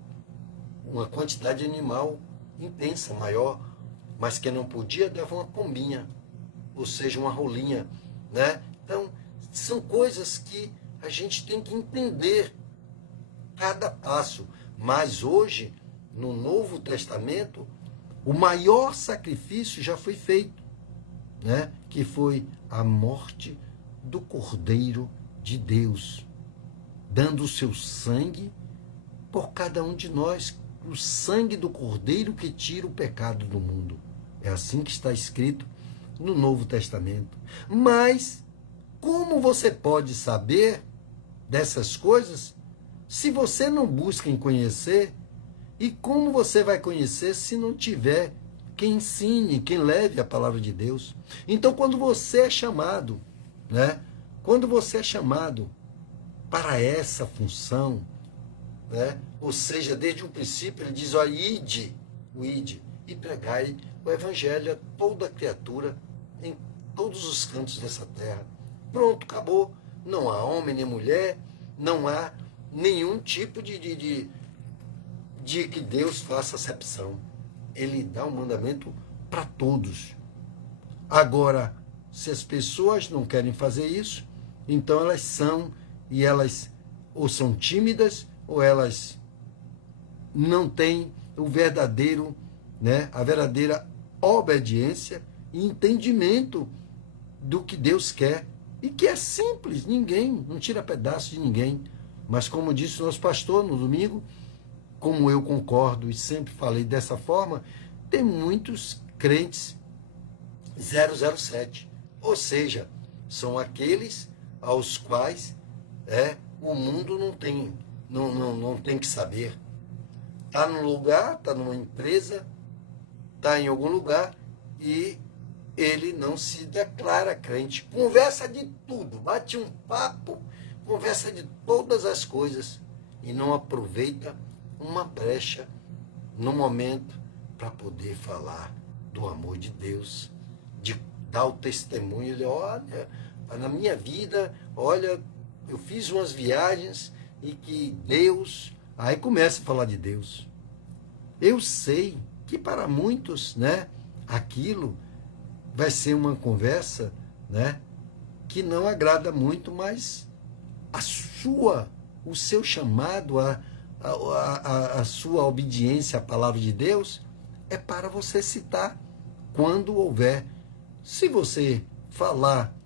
uma quantidade de animal intensa, maior, mas quem não podia, dava uma pombinha, ou seja, uma rolinha, né? Então, são coisas que a gente tem que entender cada passo. Mas hoje, no Novo Testamento, o maior sacrifício já foi feito, né? Que foi a morte do Cordeiro de Deus, dando o seu sangue por cada um de nós, o sangue do Cordeiro que tira o pecado do mundo. É assim que está escrito no Novo Testamento. Mas como você pode saber dessas coisas se você não busca em conhecer? E como você vai conhecer se não tiver quem ensine, quem leve a palavra de Deus? Então, quando você é chamado, né? Quando você é chamado para essa função, né? Ou seja, desde o princípio ele diz, ó, ide, e pregai o evangelho a toda criatura em todos os cantos dessa terra. Pronto, acabou. Não há homem nem mulher, não há nenhum tipo de que Deus faça acepção. Ele dá um mandamento para todos. Agora, se as pessoas não querem fazer isso, então elas são, e elas ou são tímidas, ou elas não têm o verdadeiro, né, a verdadeira obediência e entendimento do que Deus quer. E que é simples, ninguém, não tira pedaço de ninguém. Mas como disse o nosso pastor no domingo, como eu concordo e sempre falei dessa forma, tem muitos crentes 007. Ou seja, são aqueles aos quais o mundo não tem que saber. Está num lugar, está numa empresa, está em algum lugar e ele não se declara crente. Conversa de tudo, bate um papo, conversa de todas as coisas e não aproveita uma brecha no momento para poder falar do amor de Deus, de dar o testemunho. Ele, olha, na minha vida, olha, eu fiz umas viagens e que Deus... Aí começa a falar de Deus. Eu sei que para muitos, né, aquilo vai ser uma conversa, né, que não agrada muito, mas o seu chamado, a sua obediência à palavra de Deus é para você citar quando houver. Se você falar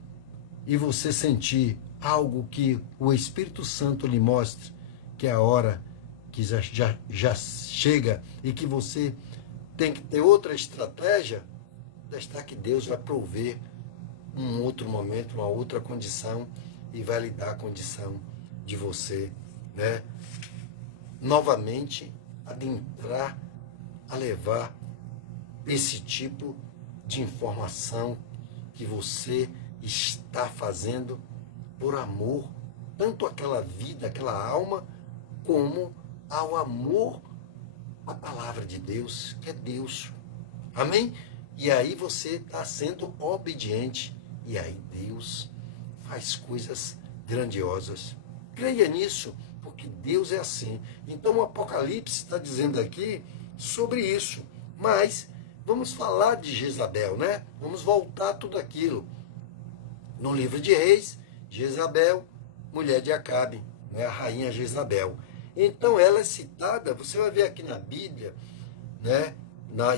e você sentir algo que o Espírito Santo lhe mostre, que é a hora que já chega e que você tem que ter outra estratégia, está que Deus vai prover um outro momento, uma outra condição e vai lhe dar a condição de você, né, novamente adentrar a levar esse tipo de informação que você está fazendo por amor, tanto àquela vida, àquela alma, como ao amor à palavra de Deus, que é Deus. Amém? E aí você está sendo obediente. E aí Deus faz coisas grandiosas. Creia nisso, porque Deus é assim. Então o Apocalipse está dizendo aqui sobre isso. Mas vamos falar de Jezabel, né? Vamos voltar tudo aquilo. No livro de Reis, Jezabel, mulher de Acabe, né? A rainha Jezabel. Então ela é citada, você vai ver aqui na Bíblia, né?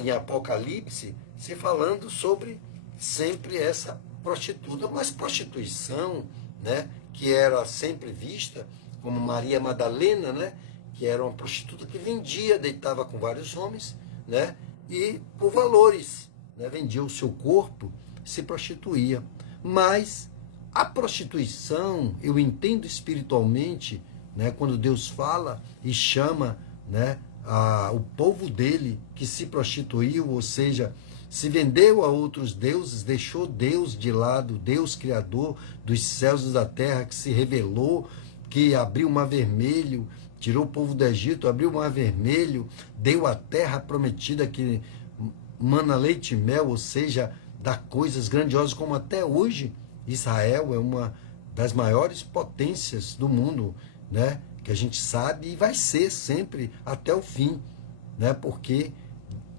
Em Apocalipse, se falando sobre sempre essa prostituta. Mas prostituição, né, que era sempre vista como Maria Madalena, né, que era uma prostituta que vendia, deitava com vários homens, né, e por valores, né, vendia o seu corpo, se prostituía. Mas a prostituição, eu entendo espiritualmente, né, quando Deus fala e chama, né, o povo dele que se prostituiu, ou seja, se vendeu a outros deuses, deixou Deus de lado, Deus Criador dos céus e da terra, que se revelou, que abriu o mar vermelho, tirou o povo do Egito, abriu o mar vermelho, deu a terra prometida que mana leite e mel, ou seja, dá coisas grandiosas, como até hoje Israel é uma das maiores potências do mundo, né? Que a gente sabe e vai ser sempre até o fim, né? Porque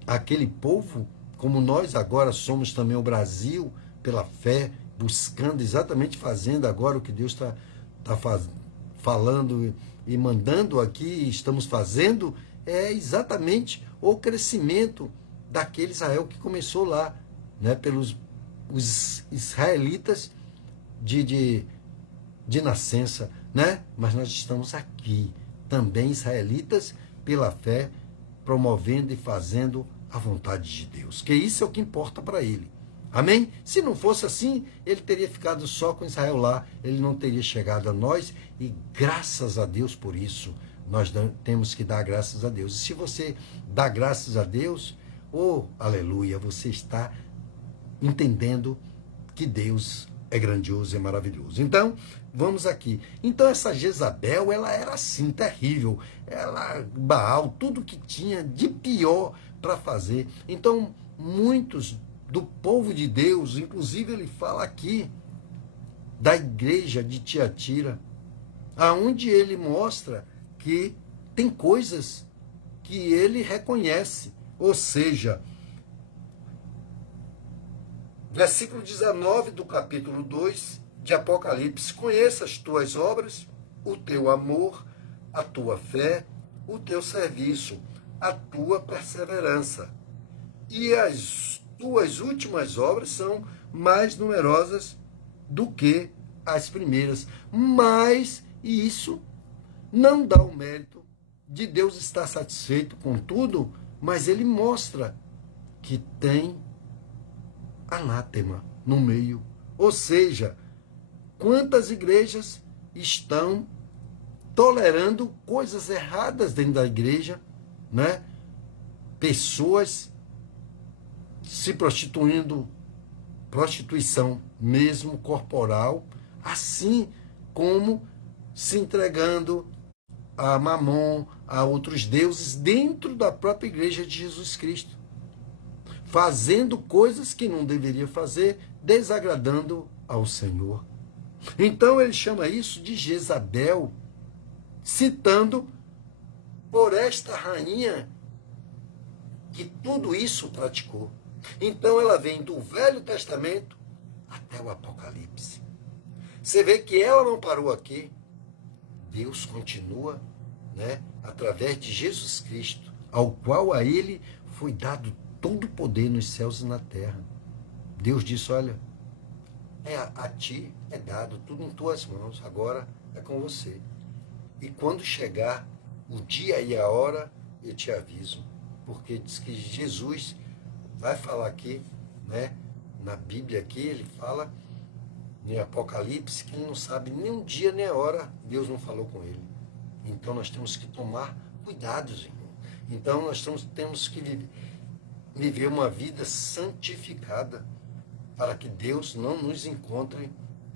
aquele povo, como nós agora somos também o Brasil, pela fé, buscando exatamente, fazendo agora o que Deus está falando e mandando aqui, estamos fazendo, é exatamente o crescimento daquele Israel que começou lá, né, pelos os israelitas de nascença, né? Mas nós estamos aqui, também israelitas, pela fé, promovendo e fazendo a vontade de Deus, que isso é o que importa para ele. Amém? Se não fosse assim, ele teria ficado só com Israel lá, ele não teria chegado a nós, e graças a Deus por isso, nós temos que dar graças a Deus. E se você dá graças a Deus, oh, aleluia, você está entendendo que Deus é grandioso e maravilhoso. Então, vamos aqui. Então, essa Jezabel, ela era assim, terrível. Ela, Baal, tudo que tinha de pior para fazer. Então, muitos do povo de Deus, inclusive ele fala aqui da igreja de Tiatira, aonde ele mostra que tem coisas que ele reconhece. Ou seja, versículo 19 do capítulo 2 de Apocalipse: conheça as tuas obras, o teu amor, a tua fé, o teu serviço, a tua perseverança. E as tuas últimas obras são mais numerosas do que as primeiras. Mas isso não dá o mérito de Deus estar satisfeito com tudo, mas ele mostra que tem anátema no meio. Ou seja, quantas igrejas estão tolerando coisas erradas dentro da igreja, né? Pessoas se prostituindo, prostituição mesmo corporal, assim como se entregando a Mamon, a outros deuses dentro da própria igreja de Jesus Cristo, fazendo coisas que não deveria fazer, desagradando ao Senhor. Então ele chama isso de Jezabel, citando por esta rainha que tudo isso praticou. Então ela vem do Velho Testamento até o Apocalipse. Você vê que ela não parou aqui. Deus continua, né, através de Jesus Cristo, ao qual a ele foi dado todo o poder nos céus e na terra. Deus disse: olha, a ti é dado tudo em tuas mãos, agora é com você. E quando chegar o dia e a hora, eu te aviso. Porque diz que Jesus vai falar aqui, né, na Bíblia aqui, ele fala em Apocalipse que ele não sabe nem um dia nem a hora, Deus não falou com ele. Então nós temos que tomar cuidados, irmão. Então nós temos que viver uma vida santificada, para que Deus não nos encontre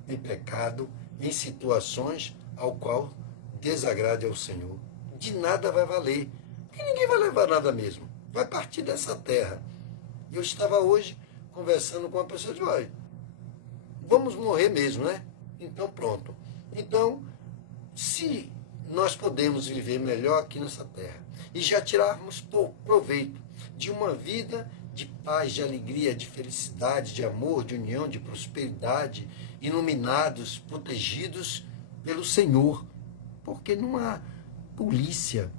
em pecado, em situações ao qual desagrade ao Senhor. De nada vai valer, porque ninguém vai levar nada mesmo, vai partir dessa terra. Eu estava hoje conversando com uma pessoa, de olha, vamos morrer mesmo, né? Então pronto. Então, se nós podemos viver melhor aqui nessa terra e já tirarmos proveito de uma vida de paz, de alegria, de felicidade, de amor, de união, de prosperidade, iluminados, protegidos pelo Senhor, porque não há polícia,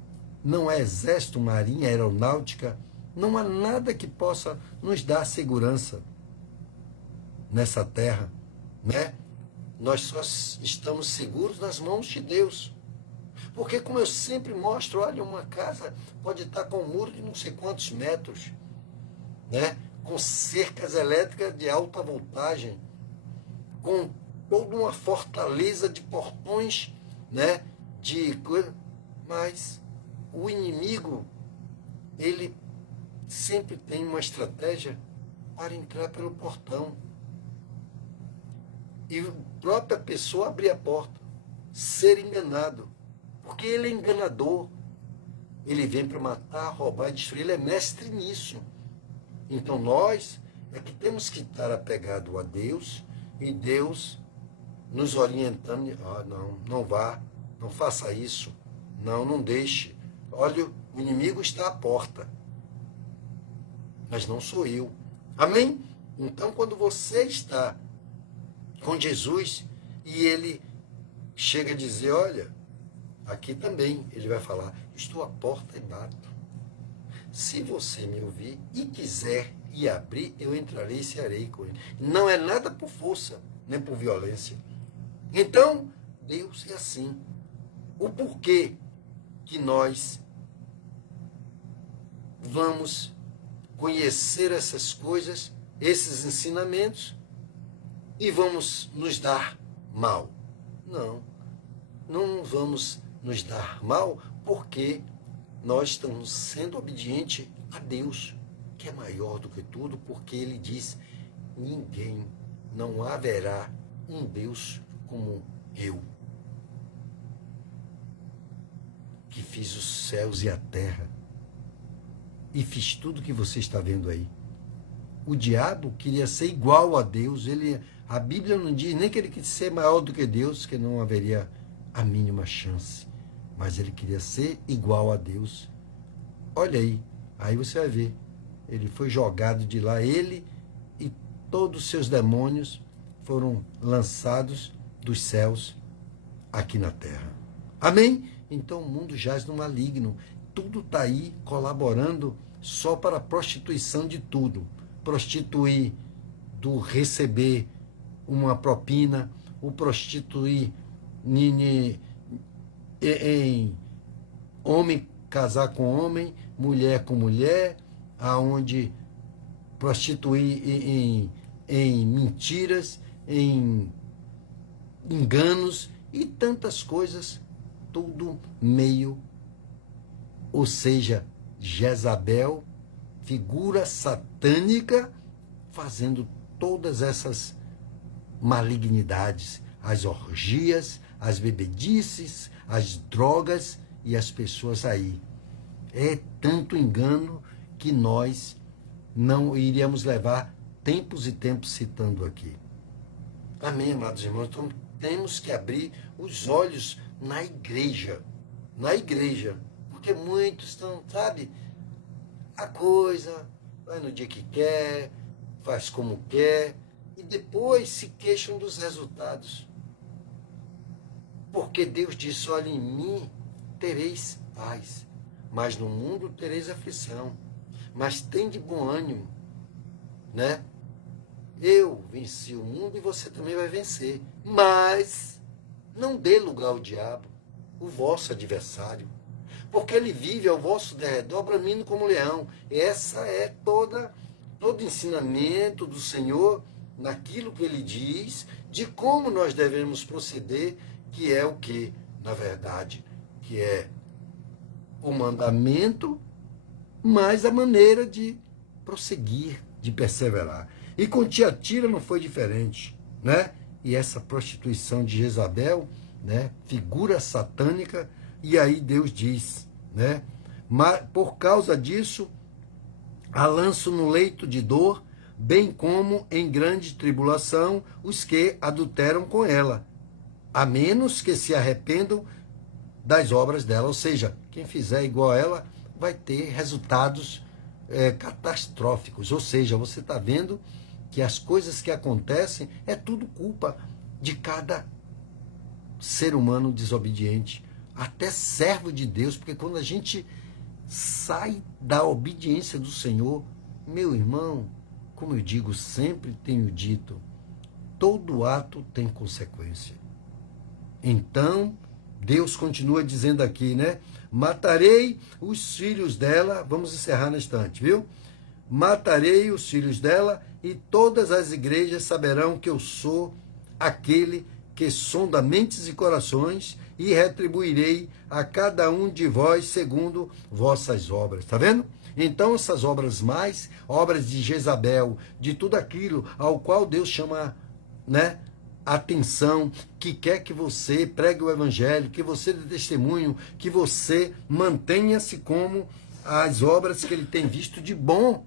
não há exército, marinha, aeronáutica, não há nada que possa nos dar segurança. nessa terra, né? Nós só estamos seguros nas mãos de Deus. Porque, como eu sempre mostro, olha, uma casa pode estar com um muro de não sei quantos metros, né? Com cercas elétricas de alta voltagem, com toda uma fortaleza de portões, né? De coisa. Mas o inimigo, ele sempre tem uma estratégia para entrar pelo portão. E a própria pessoa abrir a porta, ser enganado. Porque ele é enganador. Ele vem para matar, roubar e destruir. Ele é mestre nisso. Então nós é que temos que estar apegados a Deus e Deus nos orientando. Não vá, não faça isso. Não deixe. Olha, o inimigo está à porta. Mas não sou eu. Amém? Então, quando você está com Jesus e ele chega a dizer, olha, aqui também ele vai falar, estou à porta e bato. Se você me ouvir e quiser e abrir, eu entrarei e cearei com ele. Não é nada por força, nem por violência. Então, Deus é assim. O porquê que nós vamos conhecer essas coisas, esses ensinamentos, e vamos nos dar mal? Não vamos nos dar mal porque nós estamos sendo obedientes a Deus, que é maior do que tudo, porque ele diz, não haverá um Deus como eu, que fiz os céus e a terra, e fiz tudo que você está vendo aí. O diabo queria ser igual a Deus. A Bíblia não diz nem que ele quis ser maior do que Deus, que não haveria a mínima chance. Mas ele queria ser igual a Deus. Olha aí você vai ver. Ele foi jogado de lá, ele e todos os seus demônios foram lançados dos céus aqui na terra. Amém? Então o mundo jaz no maligno. Tudo está aí colaborando só para a prostituição de tudo. Prostituir do receber uma propina, o prostituir em homem casar com homem, mulher com mulher, aonde prostituir em mentiras, em enganos e tantas coisas, tudo meio, ou seja, Jezabel, figura satânica, fazendo todas essas malignidades, as orgias, as bebedices, as drogas e as pessoas aí. É tanto engano que nós não iríamos levar tempos e tempos citando aqui. Amém, amados irmãos? Então temos que abrir os olhos na igreja, porque muitos estão, sabe, a coisa, vai no dia que quer, faz como quer, e depois se queixam dos resultados. Porque Deus disse, olha, em mim tereis paz, mas no mundo tereis aflição. Mas tem de bom ânimo, né? Eu venci o mundo e você também vai vencer. Mas não dê lugar ao diabo, o vosso adversário. Porque ele vive ao vosso derredor, bramindo como leão. Essa é todo ensinamento do Senhor, naquilo que ele diz, de como nós devemos proceder, que é o que, na verdade, que é o mandamento, mas a maneira de prosseguir, de perseverar. E com Tiatira não foi diferente, né? E essa prostituição de Jezabel, né? Figura satânica, e aí Deus diz, né? Mas por causa disso, a lanço no leito de dor, bem como em grande tribulação os que adulteram com ela, a menos que se arrependam das obras dela. Ou seja, quem fizer igual a ela vai ter resultados catastróficos. Ou seja, você está vendo que as coisas que acontecem é tudo culpa de cada ser humano desobediente, até servo de Deus, porque quando a gente sai da obediência do Senhor, meu irmão, como eu digo, sempre tenho dito, todo ato tem consequência. Então, Deus continua dizendo aqui, né? Matarei os filhos dela, vamos encerrar na estante, viu? Matarei os filhos dela e todas as igrejas saberão que eu sou aquele que sonda mentes e corações e retribuirei a cada um de vós segundo vossas obras. Tá vendo? Então essas obras mais, obras de Jezabel, de tudo aquilo ao qual Deus chama, né, atenção, que quer que você pregue o evangelho, que você dê testemunho, que você mantenha-se como as obras que ele tem visto de bom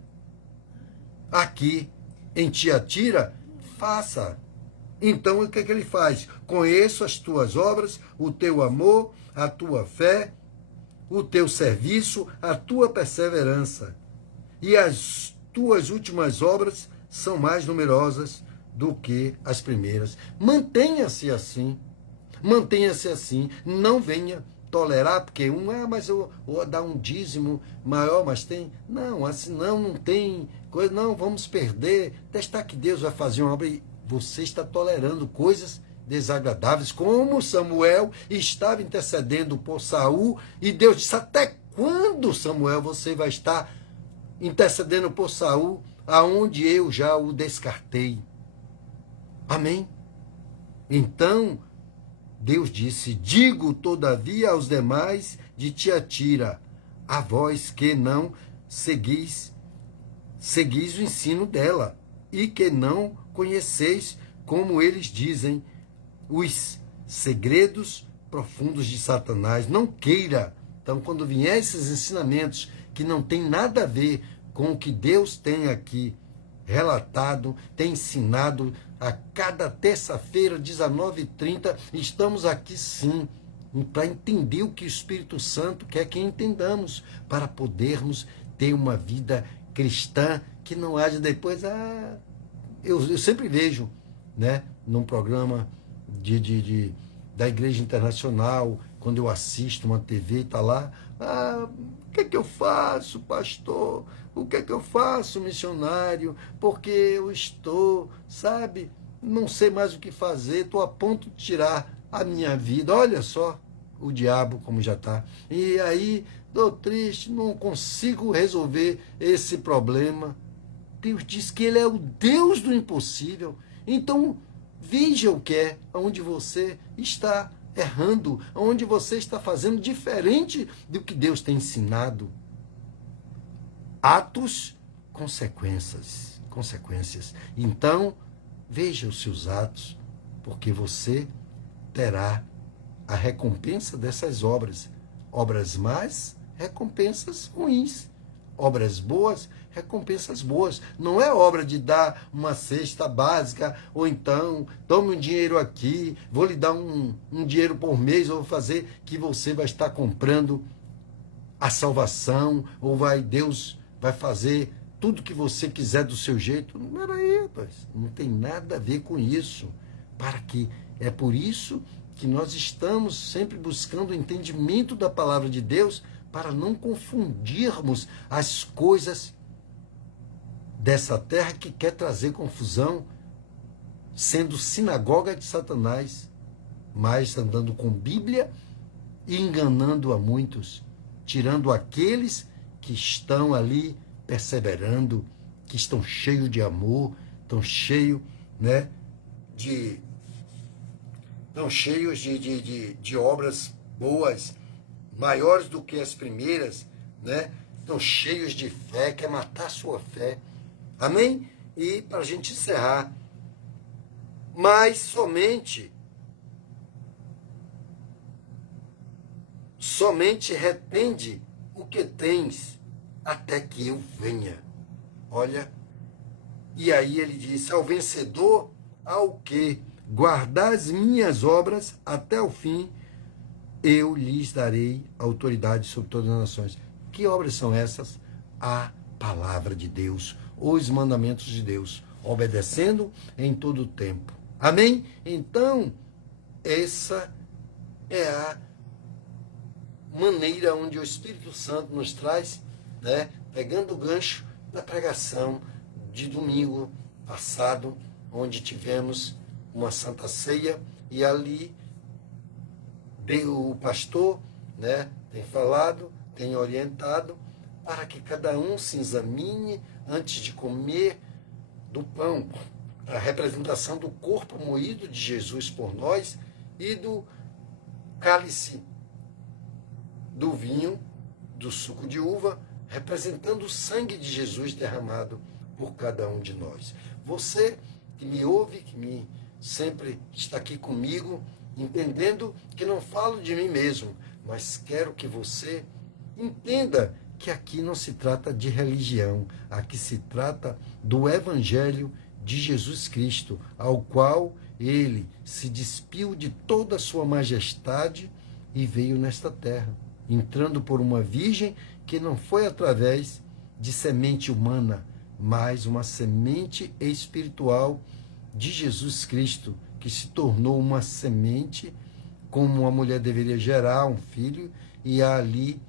aqui em Tiatira, faça. Então o que é que ele faz? Conheço as tuas obras, o teu amor, a tua fé, o teu serviço, a tua perseverança. E as tuas últimas obras são mais numerosas do que as primeiras. Mantenha-se assim. Mantenha-se assim. Não venha tolerar, porque mas eu vou dar um dízimo maior, mas tem. Não, assim não tem coisa. Não, vamos perder. Testar que Deus vai fazer uma obra e você está tolerando coisas desagradáveis, como Samuel estava intercedendo por Saul, e Deus disse: até quando, Samuel, você vai estar intercedendo por Saul, aonde eu já o descartei? Amém? Então, Deus disse: digo todavia aos demais de Tiatira, a vós que não seguis o ensino dela, e que não conheceis, como eles dizem, os segredos profundos de Satanás. Não queira. Então, quando vier esses ensinamentos que não tem nada a ver com o que Deus tem aqui relatado, tem ensinado a cada terça-feira, 19h30, estamos aqui sim, para entender o que o Espírito Santo quer que entendamos, para podermos ter uma vida cristã que não haja depois, eu sempre vejo, né, num programa da Igreja Internacional, quando eu assisto uma TV e está lá, o que é que eu faço, pastor? O que é que eu faço, missionário? Porque eu estou, sabe, não sei mais o que fazer, estou a ponto de tirar a minha vida. Olha só o diabo como já está. E aí, estou triste, não consigo resolver esse problema. Deus diz que ele é o Deus do impossível. Então, veja o que é, onde você está errando, onde você está fazendo diferente do que Deus tem ensinado. Atos, consequências. Então, veja os seus atos, porque você terá a recompensa dessas obras. Obras más, recompensas ruins. Obras boas, recompensas boas. Não é obra de dar uma cesta básica, ou então, tome um dinheiro aqui, vou lhe dar um dinheiro por mês, ou vou fazer que você vai estar comprando a salvação, ou Deus vai fazer tudo que você quiser do seu jeito. Não era aí, rapaz. Não tem nada a ver com isso. É por isso que nós estamos sempre buscando o entendimento da palavra de Deus, para não confundirmos as coisas dessa terra que quer trazer confusão, sendo sinagoga de Satanás, mas andando com Bíblia e enganando a muitos, tirando aqueles que estão ali perseverando, que estão cheios de amor, estão cheios, né, estão cheios de obras boas, maiores do que as primeiras, né? Estão cheios de fé, quer matar a sua fé. Amém? E para a gente encerrar, mas somente retende o que tens até que eu venha. Olha, e aí ele disse: ao vencedor, ao que guardar as minhas obras até o fim, eu lhes darei autoridade sobre todas as nações. Que obras são essas? A palavra de Deus, os mandamentos de Deus, obedecendo em todo o tempo. Amém? Então, essa é a maneira onde o Espírito Santo nos traz, né, pegando o gancho da pregação de domingo passado, onde tivemos uma santa ceia, e ali o pastor, né, tem falado, tem orientado para que cada um se examine antes de comer do pão, a representação do corpo moído de Jesus por nós, e do cálice do vinho, do suco de uva, representando o sangue de Jesus derramado por cada um de nós. Você que me ouve, que sempre está aqui comigo, entendendo que não falo de mim mesmo, mas quero que você entenda que aqui não se trata de religião, aqui se trata do Evangelho de Jesus Cristo, ao qual ele se despiu de toda a sua majestade e veio nesta terra, entrando por uma virgem que não foi através de semente humana, mas uma semente espiritual de Jesus Cristo, que se tornou uma semente, como uma mulher deveria gerar um filho, e ali,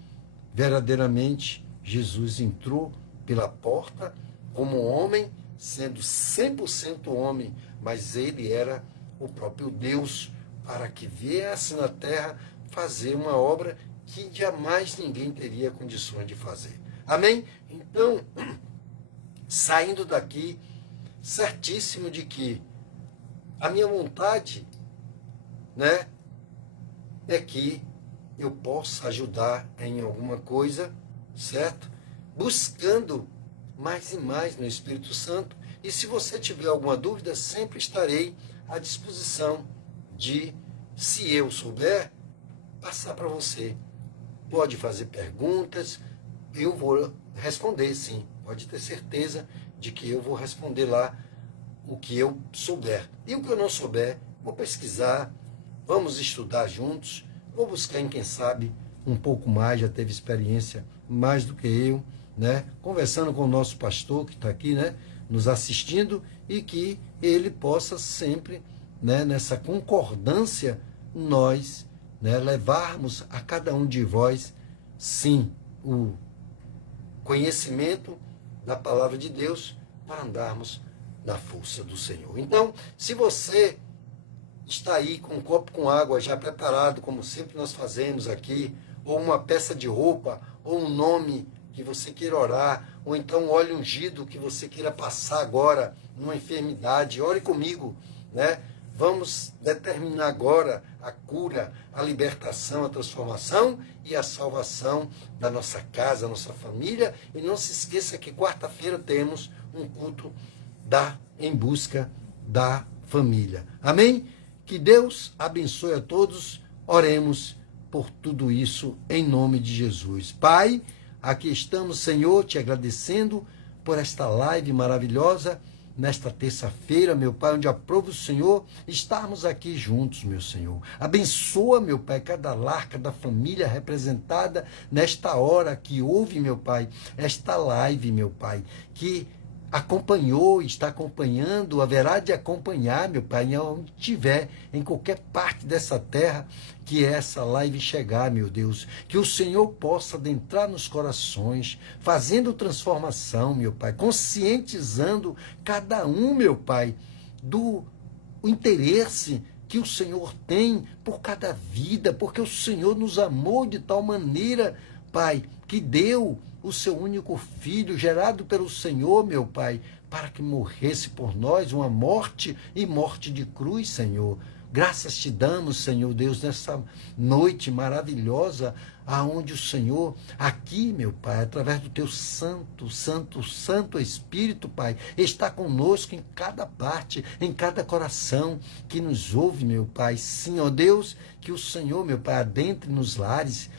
verdadeiramente, Jesus entrou pela porta como homem, sendo 100% homem, mas ele era o próprio Deus, para que viesse na terra fazer uma obra que jamais ninguém teria condições de fazer. Amém? Então, saindo daqui, certíssimo de que a minha vontade, né, é que eu possa ajudar em alguma coisa, certo? Buscando mais e mais no Espírito Santo. E se você tiver alguma dúvida, sempre estarei à disposição de, se eu souber, passar para você. Pode fazer perguntas, eu vou responder, sim. Pode ter certeza de que eu vou responder lá o que eu souber. E o que eu não souber, vou pesquisar, vamos estudar juntos, vou buscar em quem sabe um pouco mais, já teve experiência mais do que eu, né? Conversando com o nosso pastor que está aqui, né, nos assistindo, e que ele possa sempre, né, nessa concordância, nós, né, levarmos a cada um de vós, sim, o conhecimento da palavra de Deus, para andarmos na força do Senhor. Então, se você está aí com um copo com água já preparado, como sempre nós fazemos aqui, ou uma peça de roupa, ou um nome que você queira orar, ou então um óleo ungido que você queira passar agora numa enfermidade, ore comigo, né? Vamos determinar agora a cura, a libertação, a transformação e a salvação da nossa casa, nossa família. E não se esqueça que quarta-feira temos um culto em busca da família. Amém? Que Deus abençoe a todos. Oremos por tudo isso em nome de Jesus. Pai, aqui estamos, Senhor, te agradecendo por esta live maravilhosa, nesta terça-feira, meu Pai, onde aprova o Senhor estarmos aqui juntos, meu Senhor. Abençoa, meu Pai, cada lar, cada família representada nesta hora que ouve, meu Pai, esta live, meu Pai, que acompanhou, está acompanhando, haverá de acompanhar, meu Pai, onde estiver, em qualquer parte dessa terra, que essa live chegar, meu Deus, que o Senhor possa adentrar nos corações, fazendo transformação, meu Pai, conscientizando cada um, meu Pai, do interesse que o Senhor tem por cada vida, porque o Senhor nos amou de tal maneira, Pai, que deu o seu único filho, gerado pelo Senhor, meu Pai, para que morresse por nós, uma morte e morte de cruz, Senhor. Graças te damos, Senhor Deus, nessa noite maravilhosa, aonde o Senhor, aqui, meu Pai, através do teu santo, santo, santo Espírito, Pai, está conosco em cada parte, em cada coração que nos ouve, meu Pai. Sim, ó Deus, que o Senhor, meu Pai, adentre nos lares,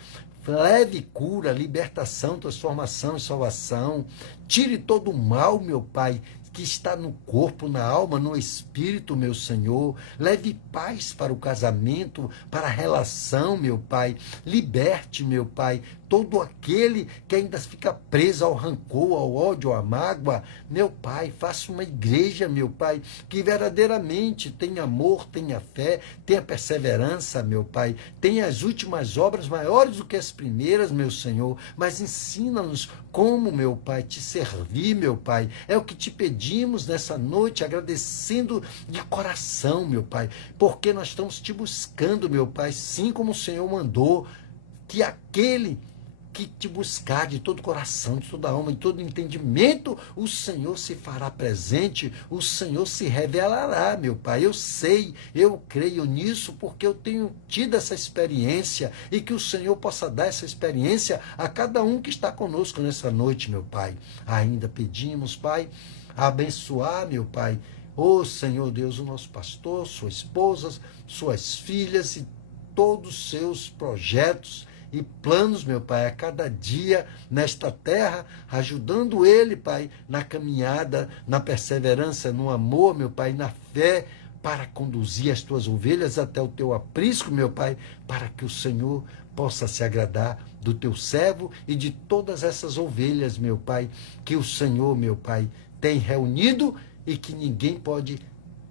leve cura, libertação, transformação e salvação. Tire todo o mal, meu Pai, que está no corpo, na alma, no espírito, meu Senhor. Leve paz para o casamento, para a relação, meu Pai. Liberte, meu Pai, todo aquele que ainda fica preso ao rancor, ao ódio, à mágoa. Meu Pai, faça uma igreja, meu Pai, que verdadeiramente tenha amor, tenha fé, tenha perseverança, meu Pai. Tenha as últimas obras maiores do que as primeiras, meu Senhor. Mas ensina-nos como, meu Pai, te servir, meu Pai. É o que te pedimos, pedimos nessa noite, agradecendo de coração, meu Pai, porque nós estamos te buscando, meu Pai, sim como o Senhor mandou, que aquele que te buscar de todo coração, de toda alma, de todo entendimento, o Senhor se fará presente, o Senhor se revelará, meu Pai. Eu sei, eu creio nisso, porque eu tenho tido essa experiência, e que o Senhor possa dar essa experiência a cada um que está conosco nessa noite, meu Pai. Ainda pedimos, Pai, abençoar, meu Pai, Senhor Deus, o nosso pastor, sua esposa, suas filhas e todos os seus projetos e planos, meu Pai, a cada dia nesta terra, ajudando ele, Pai, na caminhada, na perseverança, no amor, meu Pai, na fé, para conduzir as tuas ovelhas até o teu aprisco, meu Pai, para que o Senhor possa se agradar do teu servo e de todas essas ovelhas, meu Pai, que o Senhor, meu Pai, tem reunido e que ninguém pode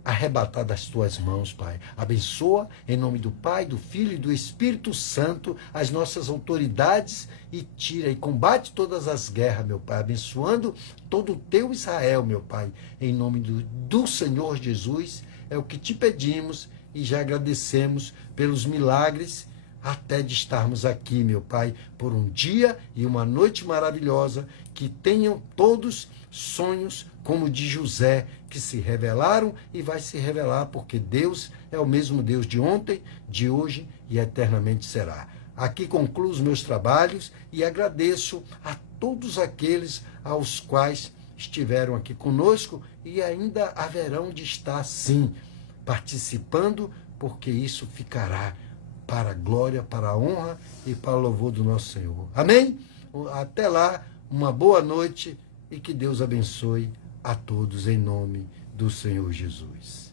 arrebatar das tuas mãos, Pai. Abençoa, em nome do Pai, do Filho e do Espírito Santo, as nossas autoridades e tira e combate todas as guerras, meu Pai, abençoando todo o teu Israel, meu Pai, em nome do Senhor Jesus, é o que te pedimos e já agradecemos pelos milagres até de estarmos aqui, meu Pai, por um dia e uma noite maravilhosa, que tenham todos sonhos como o de José, que se revelaram e vai se revelar, porque Deus é o mesmo Deus de ontem, de hoje e eternamente será. Aqui concluo os meus trabalhos e agradeço a todos aqueles aos quais estiveram aqui conosco e ainda haverão de estar, sim, participando, porque isso ficará para a glória, para a honra e para o louvor do nosso Senhor. Amém? Até lá, uma boa noite e que Deus abençoe a todos em nome do Senhor Jesus.